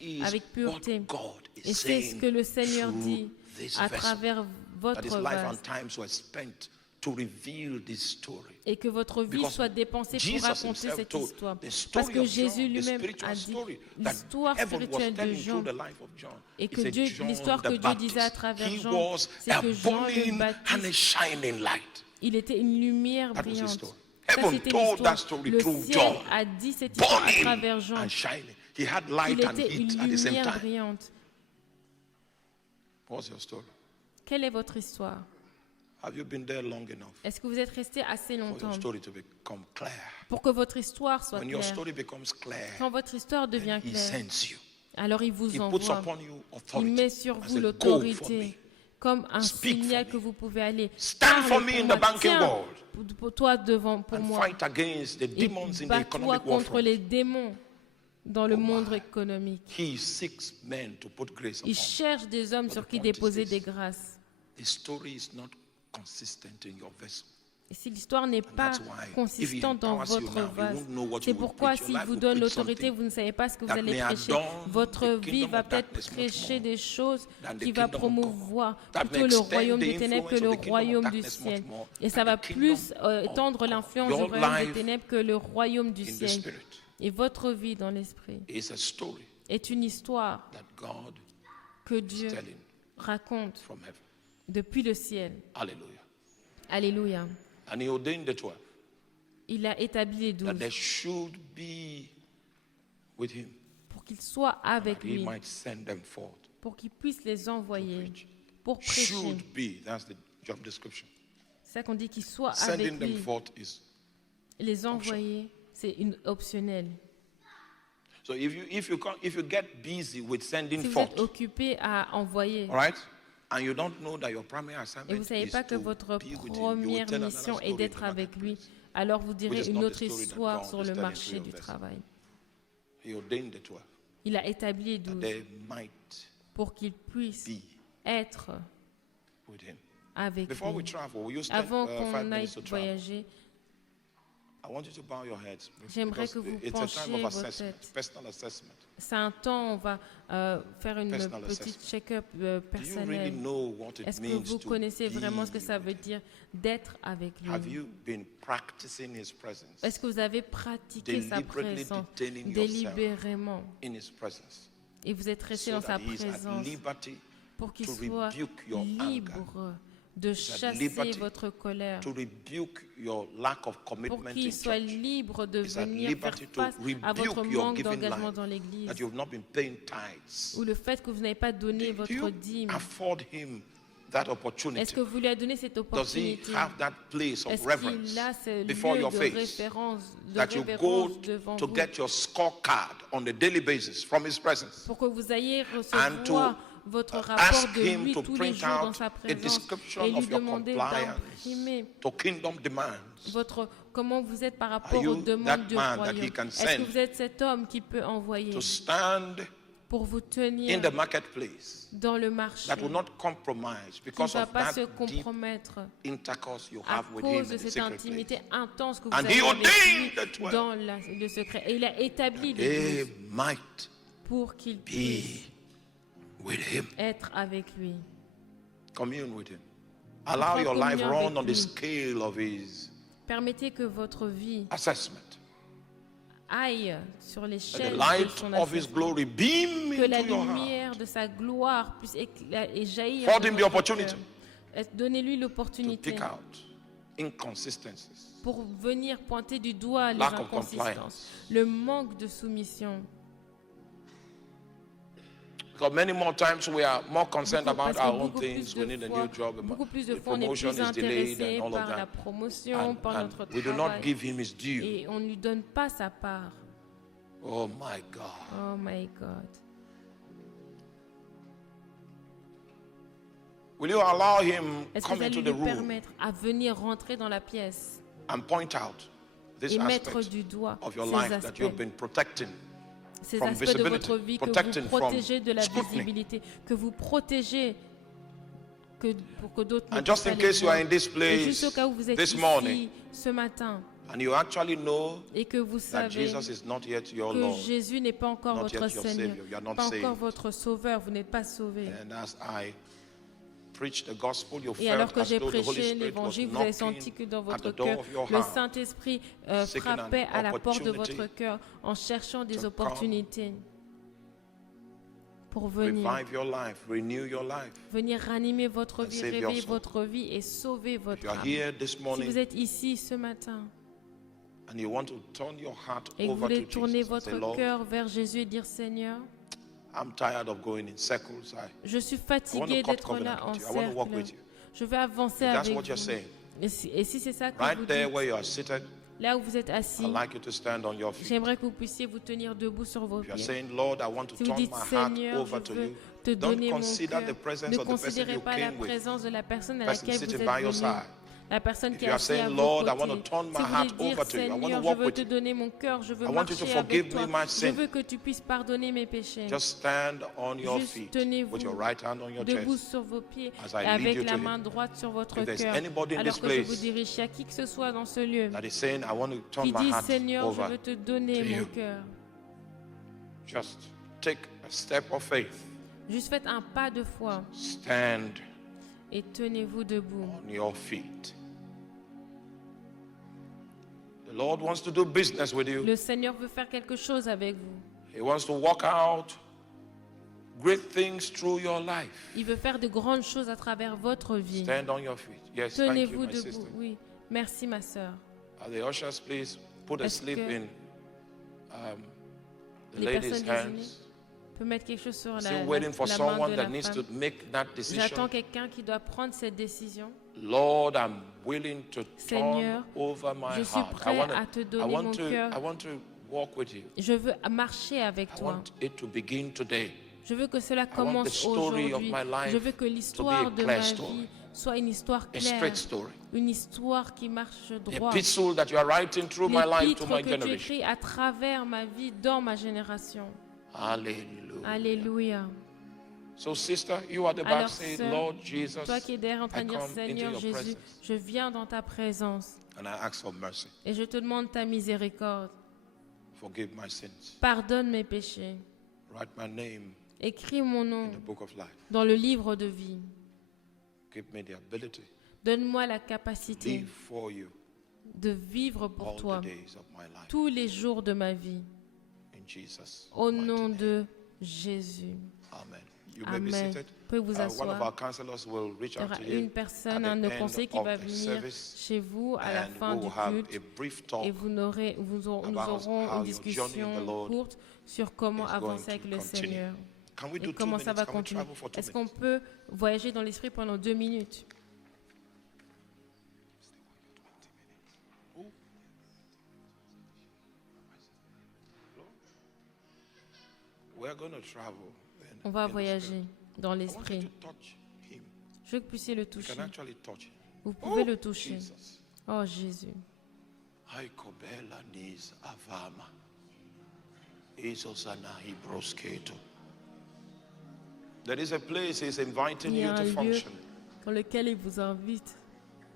is avec pureté. what God is Et c'est ce saying que le Seigneur through dit this à vessel. travers That votre his life vase. and times were spent to reveal this story. Et que votre vie Because soit dépensée pour Jesus raconter himself cette told histoire. the story Parce que of Jésus John, the lui-même spiritual a dit story that l'histoire heaven was spirituelle de telling Jean. through the life of John. Et He que said, Dieu, John l'histoire the que Dieu Baptist, disait à travers he Jean, was c'est a que Jean le burning and a Baptiste, shining light. il était une lumière That was his brillante. story. Ça, Heaven c'était told that l'histoire. story Le through ciel John. a dit cette histoire à Burning travers Jean. and shining. He had light Il and était une heat at the same lumière time. brillante. What's your story? Quelle est votre histoire? Have you been there long enough Est-ce que vous êtes resté assez for longtemps your story to become clear? pour que votre histoire soit When your claire? story becomes clear, Quand votre histoire devient He claire, sends you. alors il vous He puts envoie. upon you Il authority. met sur and vous says, "Go for l'autorité me. comme un Speak signal for que me. vous pouvez aller. Stand Parle for pour me in moi. the banking Tiens, world pour toi devant pour and moi. fight against the Et demons in the bats-toi economic contre warfare." les démons dans le Oh monde my. économique. He seeks men to put grace upon. Il cherche des hommes But sur the qui point is déposer this. des grâces. The story is not consistent in your vessel. Et si l'histoire n'est pas that's why, if he consistante dans empowers you votre now, you vase, won't know what c'est you will pourquoi preach. Your s'il life vous will donne preach l'autorité, something vous ne savez pas ce que vous that allez may prêcher. adorn Votre the vie kingdom va of peut-être darkness much prêcher more des choses than the qui va kingdom of promouvoir God. That may plutôt le extend royaume the des ténèbres que influence le of the kingdom of royaume du darkness ciel. much more Et ça than va the plus kingdom of étendre God. l'influence Your du royaume des life ténèbres que le royaume du in the ciel. spirit Et votre vie dans l'esprit is a story est une histoire that God que is Dieu telling raconte from heaven. depuis le ciel. Hallelujah. Alléluia. And he ordained the 12 Il a établi les that 12 they should be with him, pour qu'ils soient avec that he lui, might send them forth. pour qu'il puisse les envoyer, preach. pour prêcher. Should be, that's the job description. C'est ça qu'on dit qu'ils soient Sending avec them lui. forth is Les envoyer, c'est une optionnelle. so if you get busy with sending Si vous forth, êtes occupé à envoyer, all right, And you don't know that your primary et vous assignment ne savez is pas que to votre be with him. You will première tell another mission est story in d'être the avec lui, marketplace. alors vous Which direz is une not the autre story that histoire God sur is le telling marché through du your travail. He ordained the 12 Il a établi les that 12 they might pour qu'ils puissent be être with him. avec Before we lui. travel, will you stand Avant 5 qu'on aille minutes to travel? voyager, I want you to bow your heads. j'aimerais Because que vous it's a time penchiez of vos assessment, têtes. personal assessment. C'est un temps, on va faire une Personal petite assessment. check-up Do you really personnelle. know what it Est-ce que means vous to connaissez vraiment be ce que ça veut with him? dire d'être avec Have lui? you been practicing his presence? Est-ce que vous avez pratiqué sa Deliberately présence detaining yourself délibérément in his presence, et vous êtes resté so dans sa that he is at présence liberty pour qu'il to soit rebuke your libre de at chasser liberty votre colère, to rebuke your lack of pour commitment in qu'il soit church, libre de He's at venir faire liberty to face à votre rebuke your manque giving d'engagement life, dans l'Église that you've not been paying tithes. ou le fait que vous n'avez pas donné Do votre you dîme. afford him that Est-ce opportunity? que vous lui avez donné cette Does he opportunité? have that place of Est-ce reverence qu'il a ce before lieu your de face référence, that you go devant to vous get your scorecard on a daily basis from his presence pour que vous ayez and to recevoir votre rapport ask de him lui to tous les print jours dans out sa a présence description et lui of your demander compliance d'imprimer to kingdom demands? comment vous êtes par rapport you aux demandes that du man that he royaume. can Est-ce que send vous êtes cet homme qui peut envoyer To stand pour vous tenir in the marketplace dans le marché, that will not compromise qui ne because va of pas that se deep compromettre intercourse you à have with him cause de in the cette secret intimité place. intense que vous And avez he avec ordained lui the 12 dans le secret. Et il a établi les they 12 might pour qu'il puisse be with him. être avec lui. Commune with him. Allow your life communion run avec on the lui. scale of his Permettez que votre vie assessment. aille sur That the l'échelle de light son of his assessment. glory beam Que la into your heart. lumière de sa gloire puisse et jaillir Afford de him the votre opportunity cœur. Donnez-lui to l'opportunité pick out inconsistencies, pour venir pointer du doigt les lack of inconsistances, compliance. le manque de soumission. Because many more times we are more concerned Parce about que our own beaucoup things. plus We de need a fois- new job. Beaucoup plus de The fois, on est promotion plus is delayed intéressé and all of par la that. promotion, par And notre we do not travail, give him his due. et on ne lui donne pas sa part. Oh my God. Oh my God. Will you allow him Est-ce que come vous allez into lui the room permettre à venir rentrer dans la pièce and point out this et mettre aspect du doigt of your ces life that you've aspects, been protecting? ces from aspects de visibility, votre vie que protecting vous from protégez de la scrutiny. visibilité, que vous protégez pour que d'autres ne And puissent just in pas les case you are voir. in this Et juste au place cas où vous êtes this ici morning ce matin and you actually know et que vous that savez Jesus is not yet your que Lord, Jésus n'est pas encore not votre yet your Seigneur, Savior, you are not pas saved. encore votre Sauveur, vous n'êtes pas sauvé. And as I preach the gospel, you Et alors felt que as j'ai though the Holy prêché Spirit was l'évangile, vous avez senti que knocking dans at votre the door cœur, of your le heart, Saint-Esprit seeking an frappait à la porte de opportunity votre cœur en cherchant des to opportunités pour venir. revive your life, renew your life. Venir ranimer votre And vie, save your réveiller soul. votre vie et sauver If votre you are âme. here this Si vous morning êtes ici ce matin and you want to turn your heart et que vous over voulez to tourner Jesus and votre say, Lord, cœur vers Jésus et dire Seigneur, I'm tired of going in circles. je suis I want fatigué to cut d'être là covenant en with you. I want to walk with cercle. you. Je veux avancer If that's avec what you're vous. saying, Et si c'est ça que right vous there dites, where you are seated, là où vous êtes assis, I'd like you to stand on your feet. j'aimerais que vous puissiez vous tenir debout sur vos If you're pieds. saying, Lord, I want to Si vous turn dites my heart Seigneur, over je to veux you, te don't donner mon consider the cœur, presence ne of the person considérez you pas la came with, présence de la personne à person laquelle vous sitting êtes by your venu, side. la personne If qui you est are assise à saying, vos Lord, I côtés. want to turn my Si vous heart voulez dire over to you, I want to Seigneur, je walk veux with te you, donner mon cœur, je veux I want you to marcher forgive avec toi, me my je sin. veux que tu puisses pardonner mes péchés. Just stand on your Juste feet tenez-vous with your right hand on your debout chest. sur vos pieds As I et lead you avec to la him. main droite sur votre If there's cœur. anybody in Alors this que je vous place dirige à qui que ce soit dans ce lieu that is saying, I want to turn qui my dit heart Seigneur, je over, veux te donner to mon you. cœur. just take a step of faith. Juste faites un pas de foi Stand et tenez-vous debout. on your feet. The Lord wants to do business with you. Le Seigneur veut faire quelque chose avec vous. He wants to work out great things through your life. Il veut faire de grandes choses à travers votre vie. Stand on your feet. Yes, thank you, Tenez-vous my debout. sister. Oui. Merci, ma sœur. The ushers, please put a Est-ce slip que in the les lady's personnes désignées hands. peuvent mettre quelque chose sur Still waiting for la main someone de that la needs femme. to make that J'attends decision. quelqu'un qui doit prendre cette décision. Lord, I'm willing to Seigneur, turn over my je suis heart. prêt à te donner mon cœur. I want to walk with you. Je veux marcher avec I toi. want it to begin today. Je veux que cela I want the commence story of aujourd'hui. my life Je veux que to l'histoire be a de clear ma story. vie soit une histoire A claire, straight story. une histoire qui marche droit. Epistle that you are writing through my life to L'épître my que tu generation. écris à travers ma vie, dans ma génération. Hallelujah. Alléluia. So, sister, you are the back Alors, saying, sœur, Lord Jesus, toi qui es derrière en train I de dire, come into Seigneur your Jésus, presence je viens dans ta présence and I ask for mercy. et je te demande ta miséricorde. Forgive my sins. Pardonne mes péchés. Write my name Écris mon nom in the book of life. dans le livre de vie. Give me the ability Donne-moi la to capacité live for you de vivre pour all toi the days of my life. tous les jours de ma vie. In Jesus' Au mighty nom name. de Jésus. Amen. You may be Amen. seated. Vous pouvez vous One of asseoir. our counselors will reach Il y out aura to you une personne, at un de the nos end conseillers qui of va the venir service, chez vous à la and fin we du will have culte a brief talk et nous about aurons how une your journey in the discussion Lord courte sur comment is going avancer avec to le continue. Seigneur Can we do et 2 comment ça minutes? va Can we continuer. travel for 2 Est-ce qu'on minutes? peut voyager dans l'esprit pendant 2 minutes? We're going to travel On va in the voyager spirit. dans I want you l'esprit. to touch him. Je veux que vous puissiez le You toucher. can actually touch him. Vous pouvez Oh, le toucher. Jesus. Oh Jésus. Haikobela nis avama. Isosana hibrosketo. There is a place he's inviting Il y you a to un lieu function. dans lequel il vous invite.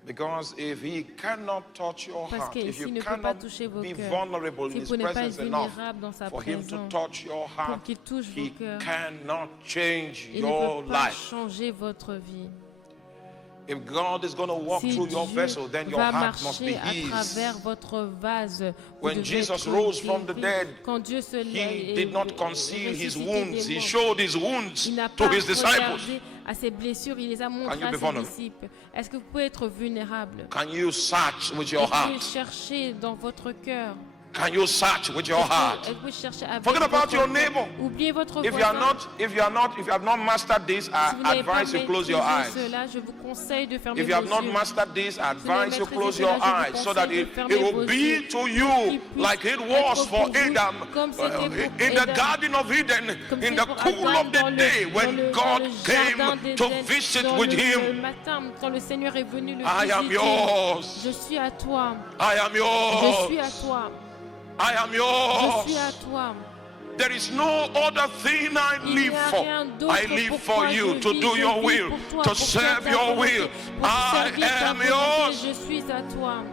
Because if he cannot touch your Parce heart, que if s'il you ne peut pas cannot toucher vos be cœurs, vulnerable in si vous his pouvez pas presence être enough vulnérable dans sa for him to présence, touch your pour heart, qu'il touche he vos cœurs, cannot change il your ne peut pas life. changer votre vie. If God is going to walk Si through your Dieu vessel, then your va heart must be marcher à his. travers votre vase, vous When devez Jesus être rose from the guéri. dead, Quand Dieu se He lève did not et conceal his ressuscité wounds. des He morts, showed his wounds il n'a to pas his disciples. regardé à ses blessures, il les a montrées you à be ses vulnerable? disciples. Est-ce que vous pouvez être vulnérable? Can you search with your Vous pouvez heart? chercher dans votre cœur. Can you search with your heart? Vous pouvez chercher avec Forget about votre your cœur. neighbor. Oubliez votre If you have voisin. not mastered this, Si I vous n'avez pas advise you close your maîtrisé eyes. cela, je vous conseille de fermer If you have vos not yeux. mastered this, I Si vous n'avez advise you maîtrisé close cela, your je vous eyes so that conseille it de fermer will vos be yeux, to qu'il you puisse like it être was pour for vous, Adam comme c'était pour in the Adam, Garden of Eden, comme in c'était the pour cool Adam of the dans day dans when dans God le came jardin to d'Éden, visit dans with le him. matin, quand le Seigneur est venu le I am visiter. yours. Je suis à toi. I am Je suis à yours. toi. I am Je suis à yours. toi. There is no other thing I Il n'y live a for. rien d'autre I live pour for toi. you Je to vis, do je your vis will, pour toi, to pour faire serve ta your volonté, will. pour I servir ta am volonté. yours. Je suis à toi.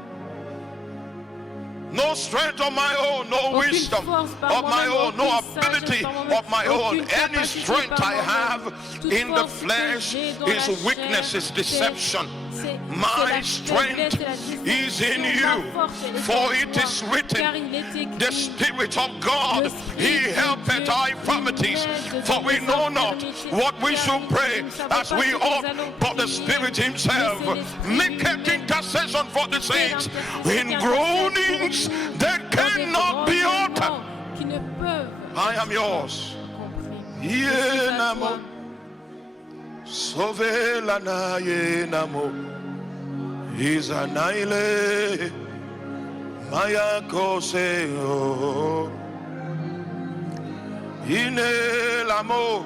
No strength of my own, no Aucune wisdom force par of my moi-même, own, no aucune ability sagesse par moi-même, of my own. aucune Any capacité strength par I moi-même. have Toute in the force que flesh j'ai dans is la weakness, chair, is deception. c'est My la strength faiblesse et la is in déception. you, Ma force, elle est for en it toi, is written, car il est écrit, the Spirit of God, le He Spirit de helpeth Dieu, our il infirmities, m'aide for dans we mes know not infirmités, what we car should pray nous ne savons as pas we ce que nous ought, allons but the prier, Spirit mais Himself c'est l'Esprit maketh lui-même intercession for the qui fait saints l'intercession, in qui groanings intercède that pour nous dans des cannot be uttered. grognements qui ne peuvent I am yours. compris. Je suis à Yenamo, toi. sovelana yenamo, izanaile, maya koseo, inelamo,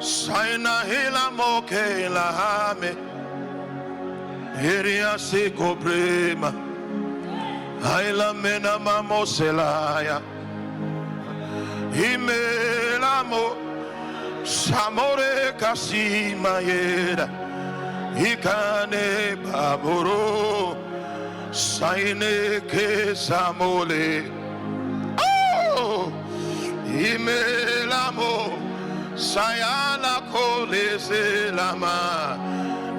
saina helamo ke lahame, eria se kobrema, aila mena mamoselaya. Imelamo Samore Kasimayeda Ikane Baboro Saine Ke Samole Oh Imelamo Sayala Kole Selama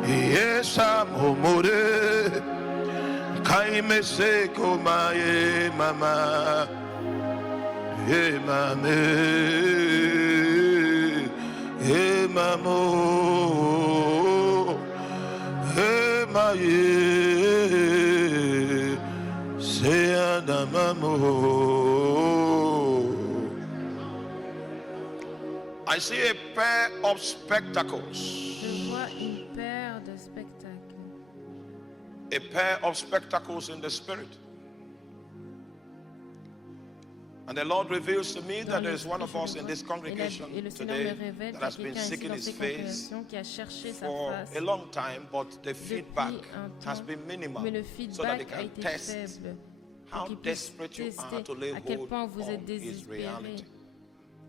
Yesa Momore Kaime Seko Maye Mama Hey mame, hey mamo, hey maye, say adamamo. I see a pair of spectacles. Je vois une paire de spectacles. A pair of spectacles in the spirit. And the Lord reveals to me that there is one of us in this congregation Et le Seigneur me today révèle that qu'il y a has been quelqu'un ici seeking dans his cette face congrégation qui a cherché sa for face a long time, but the feedback un has temps, been minimal, mais le so that they feedback a can été test faible. how Pour qu'ils puissent desperate you are tester to lay à quel hold point vous êtes on his désespéré reality.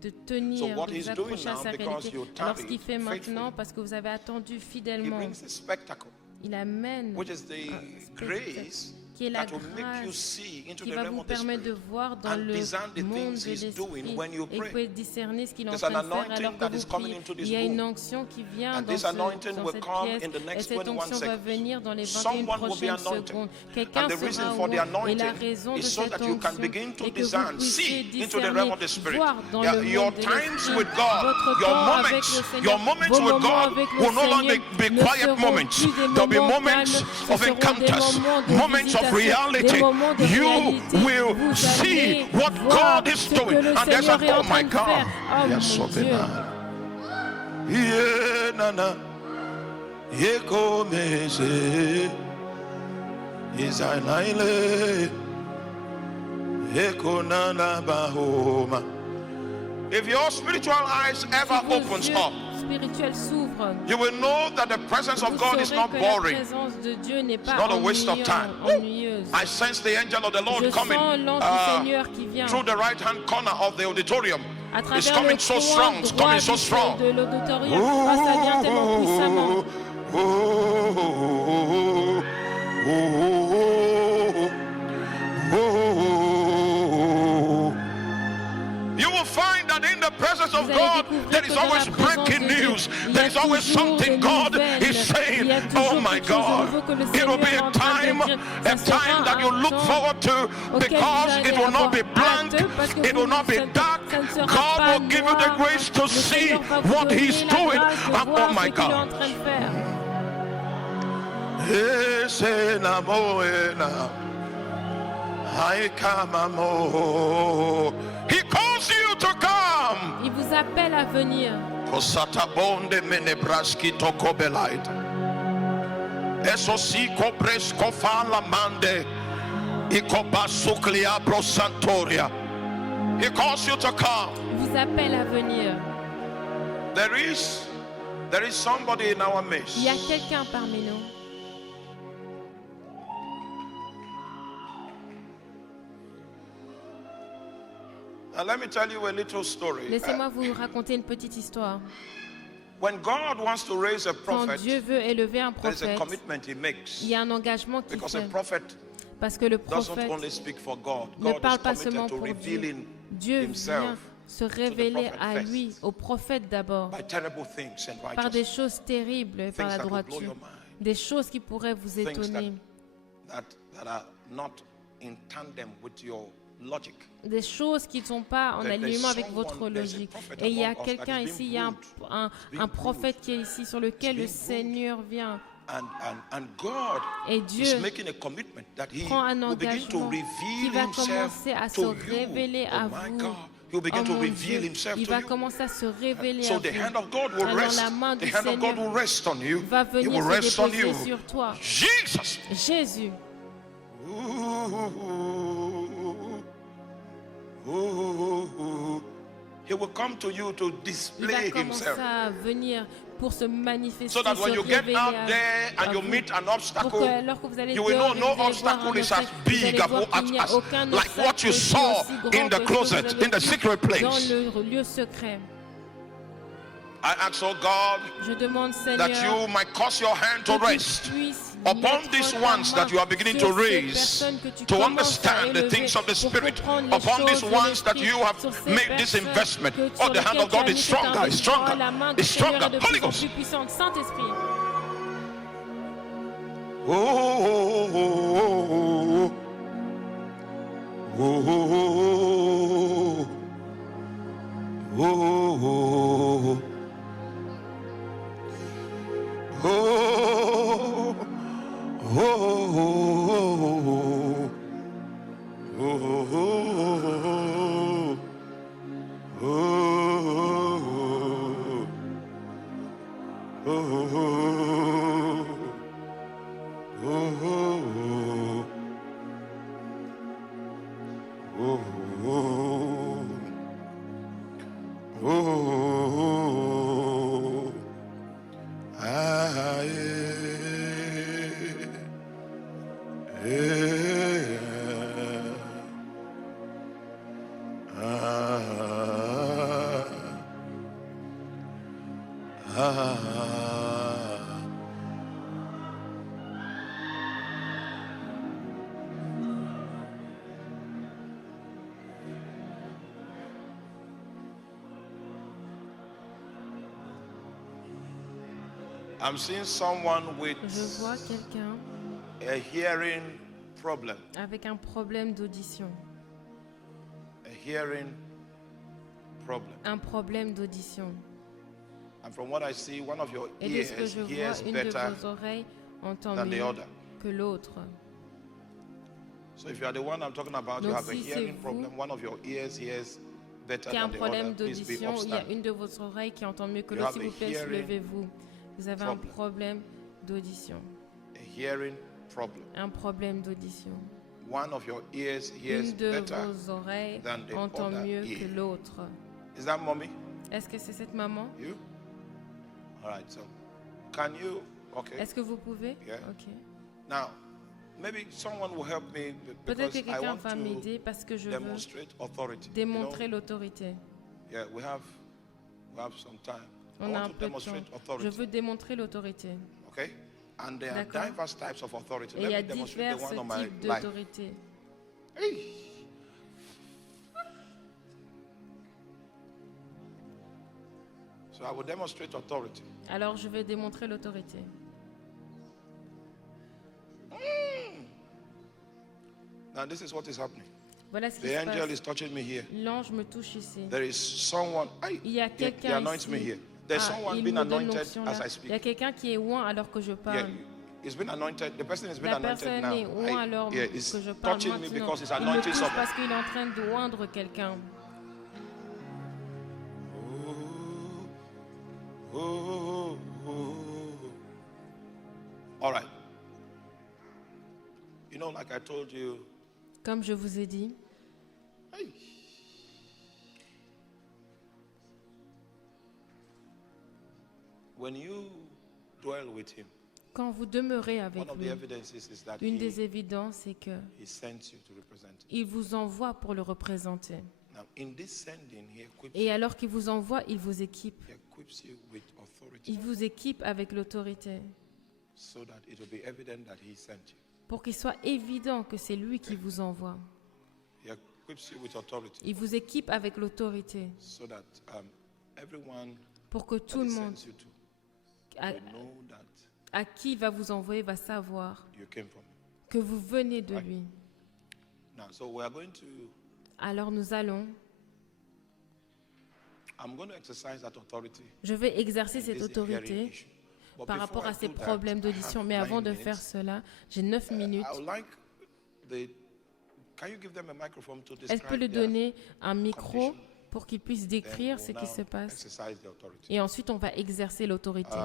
de tenir, what de he's vous accrocher doing à sa now, because réalité. you Alors ce qu'il fait tarried maintenant, faithfully, parce que vous avez attendu He fidèlement, brings a spectacle, il amène which is the un spectacle grace qui est la that will make you grâce see into qui the va realm vous of the permettre de Spirit voir dans and le discern the monde things de he's doing l'esprit when you et vous pray. pouvez discerner ce qu'il est en There's train an de faire alors anointing que that vous is coming priez. into this Il y a une room. onction qui vient And dans, this anointing dans will cette come pièce in the et next cette 21 onction va seconds. venir dans les 21 Someone will be prochaines anointed. secondes. And Quelqu'un the reason sera for the oint et la anointing raison de is so cette that you can onction begin to est que vous discern, puissiez see into the realm discerner, of the Spirit. voir dans Yeah, le your monde de times l'esprit. with God, Votre your temps avec moments, le Seigneur, your moments vos with moments God avec le will no longer Seigneur be ne quiet seront moments. plus des There'll be moments moments calmes, ce of seront des encounters, moments de moments of visitation, des reality. moments de You réalité. will Vous see allez what voir God is ce doing. que le And there's Seigneur est oh en my train de God. faire. Oh Yes, mon Dieu. Yeah, nana. Yekomeze. Izanaile. Yekonana bahoma. If your spiritual eyes ever Si vos opens yeux up, spirituels s'ouvrent, you will know that the presence of vous God is saurez not que la boring. présence de Dieu n'est pas not a waste of time. ennuyeuse. I sense the angel of the Lord Je coming sens l'ange du Seigneur qui vient through the right-hand corner of the auditorium. à It's travers coming le so coin strong. It's droit coming so strong. de l'auditorium. Oh, ça vient tellement puissamment. You will find that in the presence of Vous allez God, découvrir there que is dans la always présence breaking de Dieu, news. il y There a is always toujours something des God nouvelles. is saying. Il y a Oh toujours my quelque chose de God. nouveau que le It will be Seigneur est a en train de time, dire. a Ça sera time that you un look temps forward to auquel because vous allez it will not be avoir blank, hâte, parce que it will not be ça dark. ne sera God pas will give you the noir. grace to Le see Seigneur va vous what donner He's la doing. grâce de Oh voir my ce qu'il est en God. train de faire. He calls you to come. Il vous appelle à venir. Kosatabonde menebraski tokobelite. Esosi kobresko fala mande. Ikobasuklia brosantoria. He calls you to come. Il vous appelle à venir. There is somebody in our midst. Il y a quelqu'un parmi nous. And let me tell you a little story. Laissez-moi vous raconter une petite histoire. When God wants to raise a Quand prophet, Dieu veut élever un there is a prophète, commitment He makes. il y a un engagement qu'il Because a fait. prophet Parce que le doesn't prophète only speak for God. ne God parle is pas seulement committed to pour Dieu. revealing Dieu vient Himself se révéler prophet à first. lui, au prophète d'abord, by terrible things and par des righteousness. choses terribles et par Things la that will blow droiture. your mind. Des choses qui pourraient vous Things étonner. that are not in tandem with your logic. Des choses qui ne sont pas en There's alignement avec someone, votre there's a logique. prophet Et il y a among us quelqu'un that is ici, being il y a groomed. un prophète qui est ici sur lequel le being groomed. Seigneur vient. And God Et is Dieu making a commitment that He prend un will begin to engagement qui reveal va Himself commencer à se to révéler you. à Oh my vous. God. He will begin Oh to mon reveal Dieu, Himself il to va you. commencer à se révéler So à the hand vous. of God will Alors rest. la main The du hand of God Seigneur will rest on you. va It venir will se rest on déposer you. sur toi. Jesus. Jésus. He will come to you to Il va display commencer Himself. à venir pour se manifester, So that when se you get révéler out à there and you vous. meet an Pour obstacle, que lorsque vous allez you will dehors, know et no vous allez voir obstacle un is as obstacle, vous big allez voir qu'il n'y a aucun like what obstacle you qui est saw aussi grand in the que ce que vous closet, avez in the vu secret dans place. le lieu secret. I ask, oh God, Je demande, that Seigneur, you might cause your hand to que tu rest puisses upon mettre these ta ones main that you are beginning sur to ces raise, personnes que tu to commences à understand the élever, things of the pour Spirit, comprendre les upon these choses de ones that l'esprit, you have sur ces made this personnes investment. que- Oh, sur the hand lesquelles of tu as God is mis cet stronger, is investissement. stronger, La main du is Seigneur stronger. est de Holy plus en Ghost. plus puissante. Saint-Esprit. Oh, oh, oh, oh, oh, oh, oh, Ah. I'm seeing someone with Je vois quelqu'un a hearing problem. avec un problème d'audition. A hearing problem. Un problème d'audition. And from what I see, one of your Et de ce que ears je vois, hears une de better vos oreilles entend than the mieux other. que l'autre. So if you are the one I'm talking about, you Donc, have a si c'est hearing vous problem. One of your ears hears better Qui a un than the problème other. Please be d'audition, il y a upstand. une de vos oreilles qui entend mieux que You l'autre. have S'il a vous plaît, hearing soulevez-vous. Vous avez un problem. problème d'audition. A hearing problem. Un problème d'audition. One of your ears hears Une de better vos oreilles than the entend other mieux ear. que l'autre. Is that mommy? Est-ce que c'est cette maman? You? All right. So, can you? Okay. Est-ce que vous pouvez? Yeah. Ok. Now, maybe someone will help me Peut-être because que I quelqu'un want va to m'aider parce que je veux demonstrate authority. démontrer l'autorité. Yeah, we have some time. I On a want un to peu de temps. demonstrate Je authority. veux démontrer l'autorité. Okay? And there are D'accord. diverse types of authority. Et il y Let a me demonstrate the divers one on my types life. d'autorité. Hey. So I will demonstrate authority. Alors je vais démontrer l'autorité. Now this is what is happening. Voilà ce qui The se angel passe. is touching me here. L'ange me touche ici. There is someone. Il y a He quelqu'un anoints me ici. here. There's someone il being me donne anointed l'onction as là. I Il y a speak. quelqu'un qui est oint alors que je Yeah, parle. he's been anointed. The person has been La anointed personne now. est oint alors Yeah, he's que je parle touching me maintenant. because he's Il me anointing touche someone. parce qu'il est en train d'oindre quelqu'un. All right. You know, like I told you, Comme je vous ai dit, hey, when you dwell with him, quand vous demeurez avec one of the lui, evidences is that une he des évidences, c'est que He sends you to represent him. il vous envoie pour le représenter. Now, in this sending, he equips, Et alors qu'il vous envoie, il vous équipe. he equips you with authority Il vous équipe avec l'autorité so that it will be evident that he sent you. pour qu'il soit évident que c'est lui qui vous envoie. He equips you with authority Il vous équipe avec l'autorité so that everyone pour que that tout he le monde sends you to à, will know that à qui il va vous envoyer va savoir you came from him. que vous venez de lui. Now, so we are going to, Alors nous allons, I'm going to exercise that authority je vais exercer in cette this autorité hearing issue. But par before rapport I à ces do that, problèmes I d'audition. have Mais avant 9 de faire minutes. cela, j'ai 9 minutes. I would like can you give them a microphone to Est-ce que describe peut lui their donner un micro condition? pour qu'il puisse Then décrire we'll ce qui now se passe? exercise the authority. Et ensuite, on va exercer l'autorité.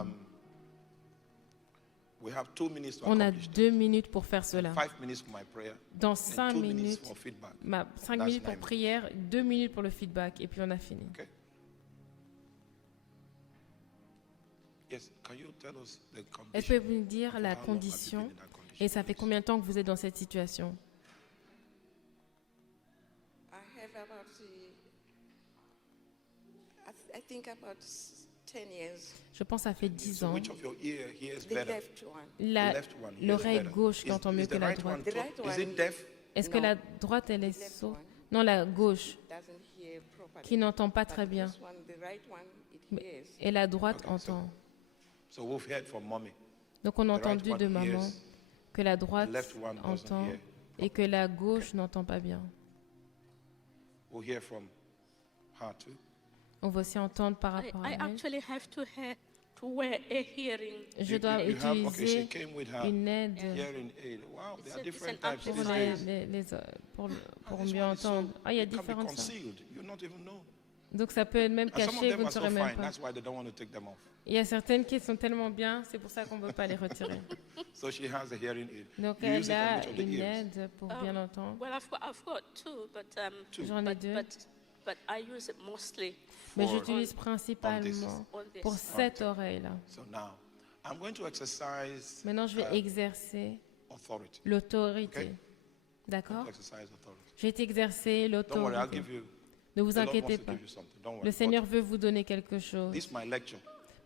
We have 2 minutes to On a accomplish 2 minutes pour faire that. cela. 5 minutes for my prayer. Dans And 5 2 minutes minutes, for feedback. 5 That's minutes pour 9 prière, 2 minutes pour le feedback, et puis on a fini. Okay. Yes. Can you tell us the Est-ce que condition? vous pouvez me dire la How long have you condition been in that condition, et ça fait please? combien de temps que vous êtes dans cette situation? I have about, I think about 10 years. Je pense que ça fait 10 So ans. which of your ear hears The better? left one. La- The left one hears L'oreille better. gauche qui entend mieux Is que the la right droite. one The right is one it deaf? Est-ce que No. la droite, elle est The left sourde? one Non, la gauche, doesn't hear properly. qui n'entend pas très But bien. this one, the right one, it Mais- hears. Et la droite Okay, so- entend. So we've heard from mommy. Donc on a The right entendu one de maman hears, que la droite the left one doesn't entend hear. et que la gauche n'entend pas bien. We'll hear from her too. On va aussi entendre par rapport à I elle. actually have to wear a hearing. Je dois You have, okay, she utiliser came with her une aide hearing aid. Wow, there are It's different an types. pour, This pour this mieux one is so- entendre. Ah, il y a it can be différentes sortes. concealed. You not even know. Donc ça peut être même And some of caché, them vous ne are so saurez même fine. pas. That's why they don't want to take them off. Il y a certaines qui sont tellement bien, c'est pour ça qu'on ne veut pas les retirer. So she has a hearing aid. Donc You use elle it on a which of the une ears? aide pour bien entendre. Well, I've got two, but Two. J'en ai but, deux, but I use it mostly mais For- j'utilise principalement on this. pour cette oreille-là. So now, I'm going to exercise Maintenant, je vais exercer authority. l'autorité. Okay. D'accord? Exercise authority. Je vais exercer Don't worry, I'll l'autorité. give you. Ne vous The Lord wants inquiétez to pas. give you something. Don't worry. Le Seigneur veut vous donner quelque chose. This is my lecture.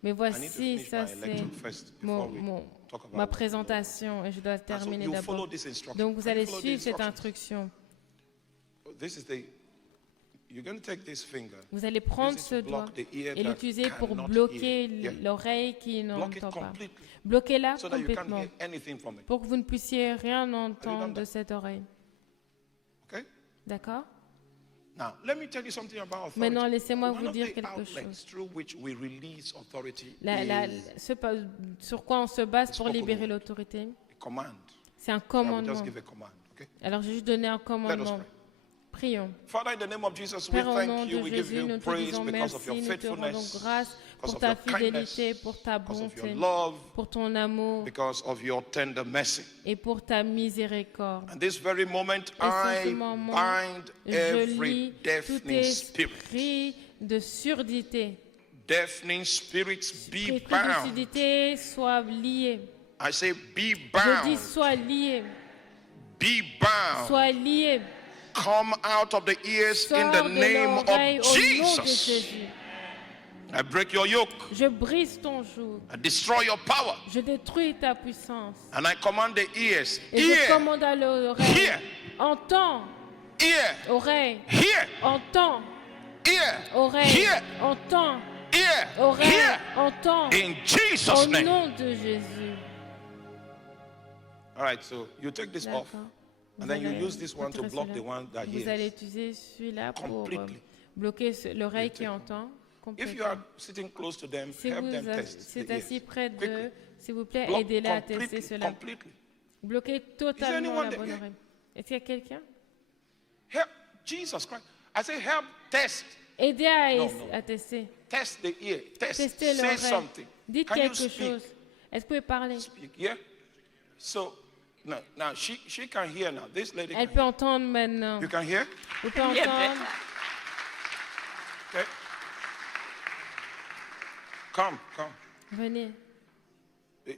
Mais I need to voici, finish ça my c'est lecture first before we talk about ma what the Lord wants. présentation et je dois And so terminer you follow d'abord. this instruction. Donc vous Can you allez follow the suivre cette instructions? instruction. This is the. You're going to take this finger. Vous allez prendre Use it ce to doigt block the ear et that l'utiliser pour cannot bloquer hear. Yeah. l'oreille qui Block it n'entend pas. completely, Bloquez-la so that you can't complètement hear anything from it. pour que vous ne puissiez rien entendre that? de cette oreille. Okay. D'accord? Now, let me tell you something about authority. Maintenant, laissez-moi One vous of dire the quelque outlets chose. through which we release authority Sur quoi on se base pour spoken libérer word. l'autorité, a command. c'est un I will commandement. just give a command. Okay. Alors, j'ai juste donné un Let us commandement. pray. Prions. Father, in the name of Jesus, we Père, au nom thank you. de We give Jésus, you nous te praise disons because of merci, your nous te rendons faithfulness, grâce because pour of ta your fidélité, kindness, pour ta because of your bonté, love, pour ton amour because of your tender mercy. et pour ta miséricorde. And this very moment, Et en ce I moment, bind je every lis tout deafening spirit. esprit de surdité. Deafening spirits be Esprit de bound. surdité soit lié. I say, be Je dis bound. soit lié, Be bound. soit lié. Come out of the ears in Sors the de name l'oreille of au nom de Jesus. Jésus. I break your yoke. Je brise ton joug. I destroy your power. Je détruis ta puissance. And I command the ears. Et je Ear, commande à l'oreille. Hear. Entends, ear, oreille. hear, Entends, ear, oreille. Hear. Entends, ear, oreille. hear. Entends. In Jesus' Au name. nom de Jésus. All right, so you take this off. D'accord. And then you Vous use this one to allez block retirer the one that Vous allez hears. utiliser celui-là pour Completely. bloquer l'oreille qui take- entend If you complètement. are sitting close to them, Si help vous them test the êtes assis ears. près Quickly. d'eux, s'il vous plaît, Block aidez-les à tester completely, cela. completely. Bloquez totalement anyone la there? bonne Yeah. oreille. Est-ce qu'il y a quelqu'un? Help, Jesus Christ. I say help, test. Aidez à, Non, non. à tester. Test the ear. Test. Testez Say l'oreille. something. Dites Can you quelque speak? chose. Est-ce que vous pouvez parler? Speak, yeah? So, now she can hear now. This lady Elle can peut hear. entendre maintenant. You can hear? Vous pouvez Yeah, entendre. Okay. Come. Venez.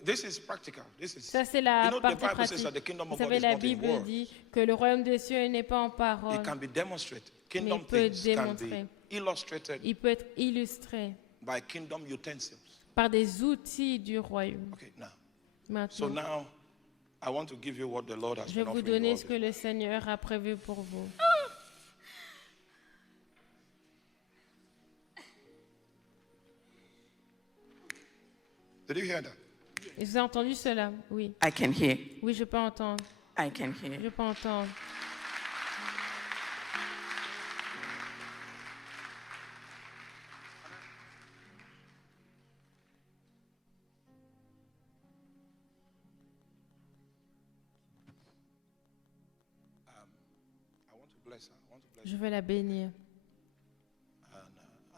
This is practical. This is. Ça, c'est la You know, the partie Bible pratique. says that the kingdom Vous of God savez, is la not in Bible words. dit que le royaume des cieux n'est pas en parole. It can be demonstrated. Kingdom peut things can démontrer. be illustrated Il peut être illustré by kingdom utensils. par des outils du royaume. Okay, now. So Maintenant, now, I want to give you what the Lord has je vais been vous offering you donner all ce que this. le Seigneur a prévu pour vous. Did you hear that? Et vous avez entendu cela? Oui. I can hear. Oui, je peux entendre. I can hear. Je peux entendre. I want to bless her. I want to bless Je veux la bénir. her.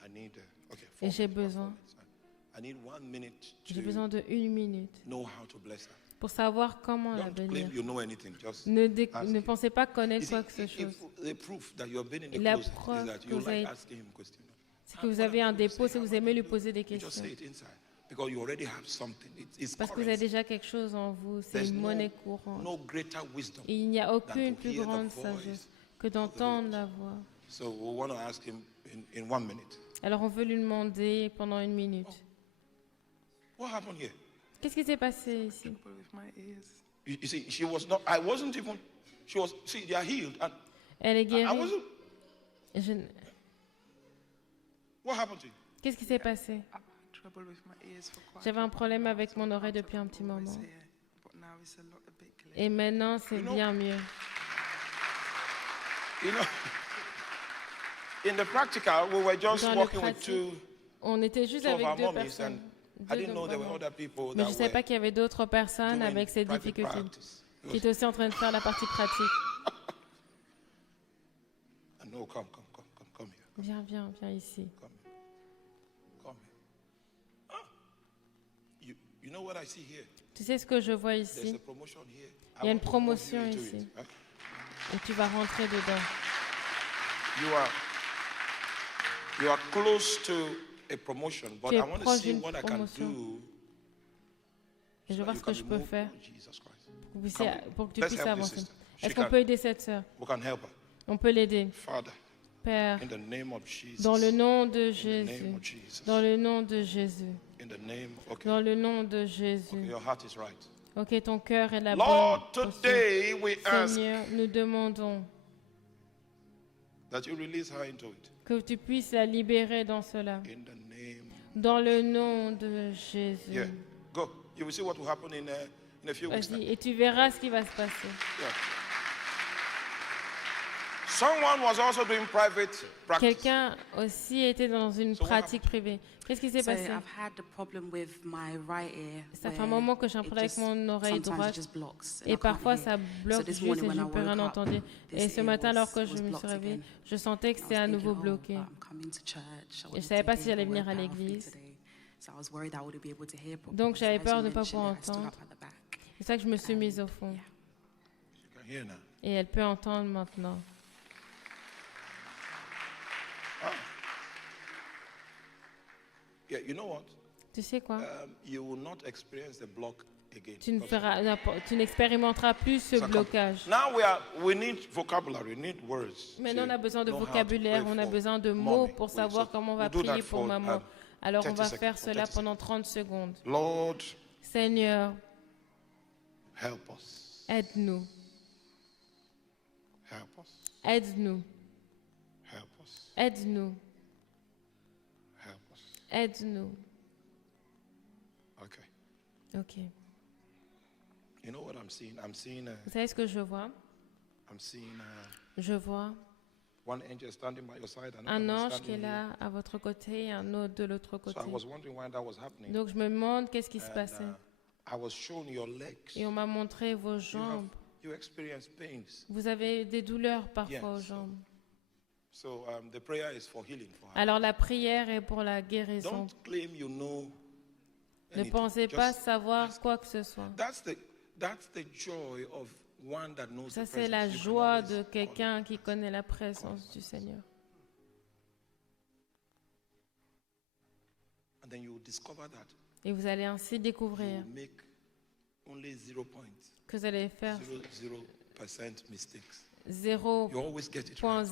And I need, okay, Et 4 j'ai minutes, besoin. 4 minutes. I need 1 minute J'ai to besoin de 1 minute know how to bless her. pour savoir comment la Don't bénir. claim you know anything. Just Ne ask. pensez pas You connaître see, quoi que ce if chose. the proof that you have been in the La closet preuve is that que you vous like avez- asking him questions. C'est que vous avez un dépôt, c'est que vous aimez lui poser des You just questions. say it inside because you already have something. It's Parce que vous avez currency. déjà quelque chose en vous. C'est There's une no, monnaie courante. no greater wisdom. Et il n'y a aucune to plus hear the grande voice sagesse que d'entendre la voix. So we want to ask him in 1 minute. Alors on veut lui demander pendant 1 minute. What happened here? Qu'est-ce qui s'est passé ici? With my ears. You see, she was not. I wasn't even. She was. See, they are healed. And Elle est I guérie. wasn't. Je- What happened to you? Qu'est-ce qui s'est passé? I've had trouble with my ears for quite J'avais un problème avec mon oreille depuis un petit moment. here, but now it's a bit clear. Et maintenant, c'est bien mieux. You know, in the practical, we were just Dans le working with pratique, two On était juste of avec our 2 mommies, personnes. and I Deux didn't de know there were mamans. other people Mais je that ne savais were pas qu'il y avait d'autres personnes doing avec ces private difficultés practice. qui étaient aussi en train de faire la partie pratique. No, come here, Viens ici. come here. Ah, you know what I see here? Tu sais ce que je vois There's ici? a promotion here. Il y a une want to move you promotion into ici. it, huh? Et tu vas rentrer dedans. You are close to a promotion, but Tu es I want to proche see d'une what I can promotion. do. Et je so vais voir that ce que you je can peux be moved faire forward, Jesus Christ. pour que tu Let's puisses help this avancer. sister. Est-ce She qu'on can- peut aider cette sœur? We can help her. On peut l'aider. Father, Père, in the name of Jesus. dans le nom de In the name Jésus, of Jesus. dans le nom de Jésus, In In the name, okay. Dans le nom de Jésus. Okay, your heart is right. Ok, ton cœur est la Lord, bonne posture. today we ask Seigneur, nous demandons that you release her into it. que tu puisses la libérer dans cela. In the name. Dans le nom de Jésus. Yeah. Go. You will see what will happen in a few weeks. Vas-y, et tu verras ce qui va se passer. Yeah. Someone was also doing private practice. Quelqu'un aussi était dans une So what pratique privée. Qu'est-ce qui s'est So passé? I've had a problem with my right ear. Ça fait un where moment que j'ai un it problème avec just- mon oreille sometimes it droite just blocks and I et can't parfois hear. ça So bloque this juste morning et when je I ne peux rien woke up, entendre. this Et ce ear matin, alors que was je me suis blocked réveillée, again. je sentais que I was c'était à nouveau thinking, bloqué. but I'm coming to church. I wanted savais to pas si hear j'allais the venir word à powerfully l'église. today. So I was worried I wouldn't be able to hear properly. Donc j'avais So as peur you de ne pas mentioned pouvoir it, I stood entendre. up at the back. C'est ça que je me suis mise au fond. Yeah. You can hear now. Et elle peut entendre maintenant. Yeah, you know what? Tu sais quoi? You will not experience the block again. Tu n'expérimenteras plus ce It's a com- blocage. Now we need vocabulary, we need words. Maintenant, on a besoin de to know how to vocabulaire, pray on a for besoin de mommy. mots pour So savoir comment on va we'll do prier that pour for, maman. Alors, on 30 va seconds, faire for cela 30 pendant 30 secondes. Lord, Seigneur, help us. aide-nous, Help us. aide-nous, Help us. aide-nous, Help us. aide-nous. Okay. Ok. You know what I'm seeing? I'm seeing Vous savez ce que je vois? Je vois one angel standing by your side, another un one ange standing qui est here. là à votre côté et un autre de l'autre So côté. I was wondering why that was happening. Donc, je me demande qu'est-ce qui se And, passait. I was shown your legs. Et on m'a montré vos You have- jambes. you experience pains. Vous avez des douleurs parfois aux Yes. jambes. So the prayer is for healing for her. Alors la prière est pour la guérison. Don't claim you know Ne anything. pensez pas Just savoir ask. quoi que ce soit. That's the joy of one that knows Ça, the c'est la presence. You can joie always de call quelqu'un him. qui connaît la présence du Seigneur. And then you will discover that Et vous allez ainsi you découvrir will make only 0 points, que vous allez faire 0% mistakes. 0,00% You always get it right.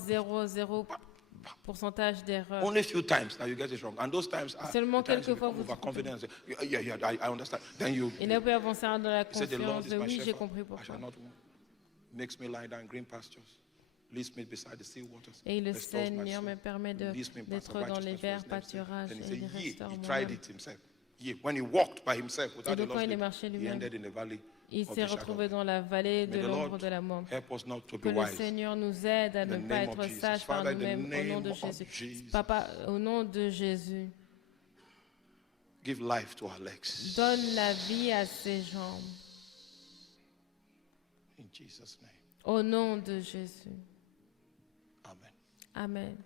d'erreur. Only a few times that you get it wrong. And those times are Seulement the times you quelques fois, become vous overconfident. and say, Yeah, I understand. Then you Et là, vous pouvez avancer dans la you say, The Lord confiance is de my oui, j'ai shepherd. compris I pourquoi. shall not want. Makes me lie down in green pastures. Leads me beside the still waters. Et le Restores my Seigneur soul. me permet Leads me in paths d'être of dans les righteousness for verts his name's sake. pâturages Then he et said, il Yeah, restaure he mon tried âme. it himself. Yeah, when he walked by himself Et without the donc, quand Lord's il est leading, marché he lui-même, ended in the valley il of s'est the shadow. retrouvé dans la vallée de May the l'ombre Lord de la mort. help us not to be Que le wise. Seigneur nous aide à In the ne pas name of être Jesus. sages par Father, in the nous-mêmes au nom de name of Jésus. Jesus. Papa, au nom de Jésus, Give life to our legs. donne la vie à ses jambes. In Jesus' name. Au nom de Jésus. Amen. Amen.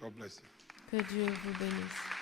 God bless you. Que Dieu vous bénisse.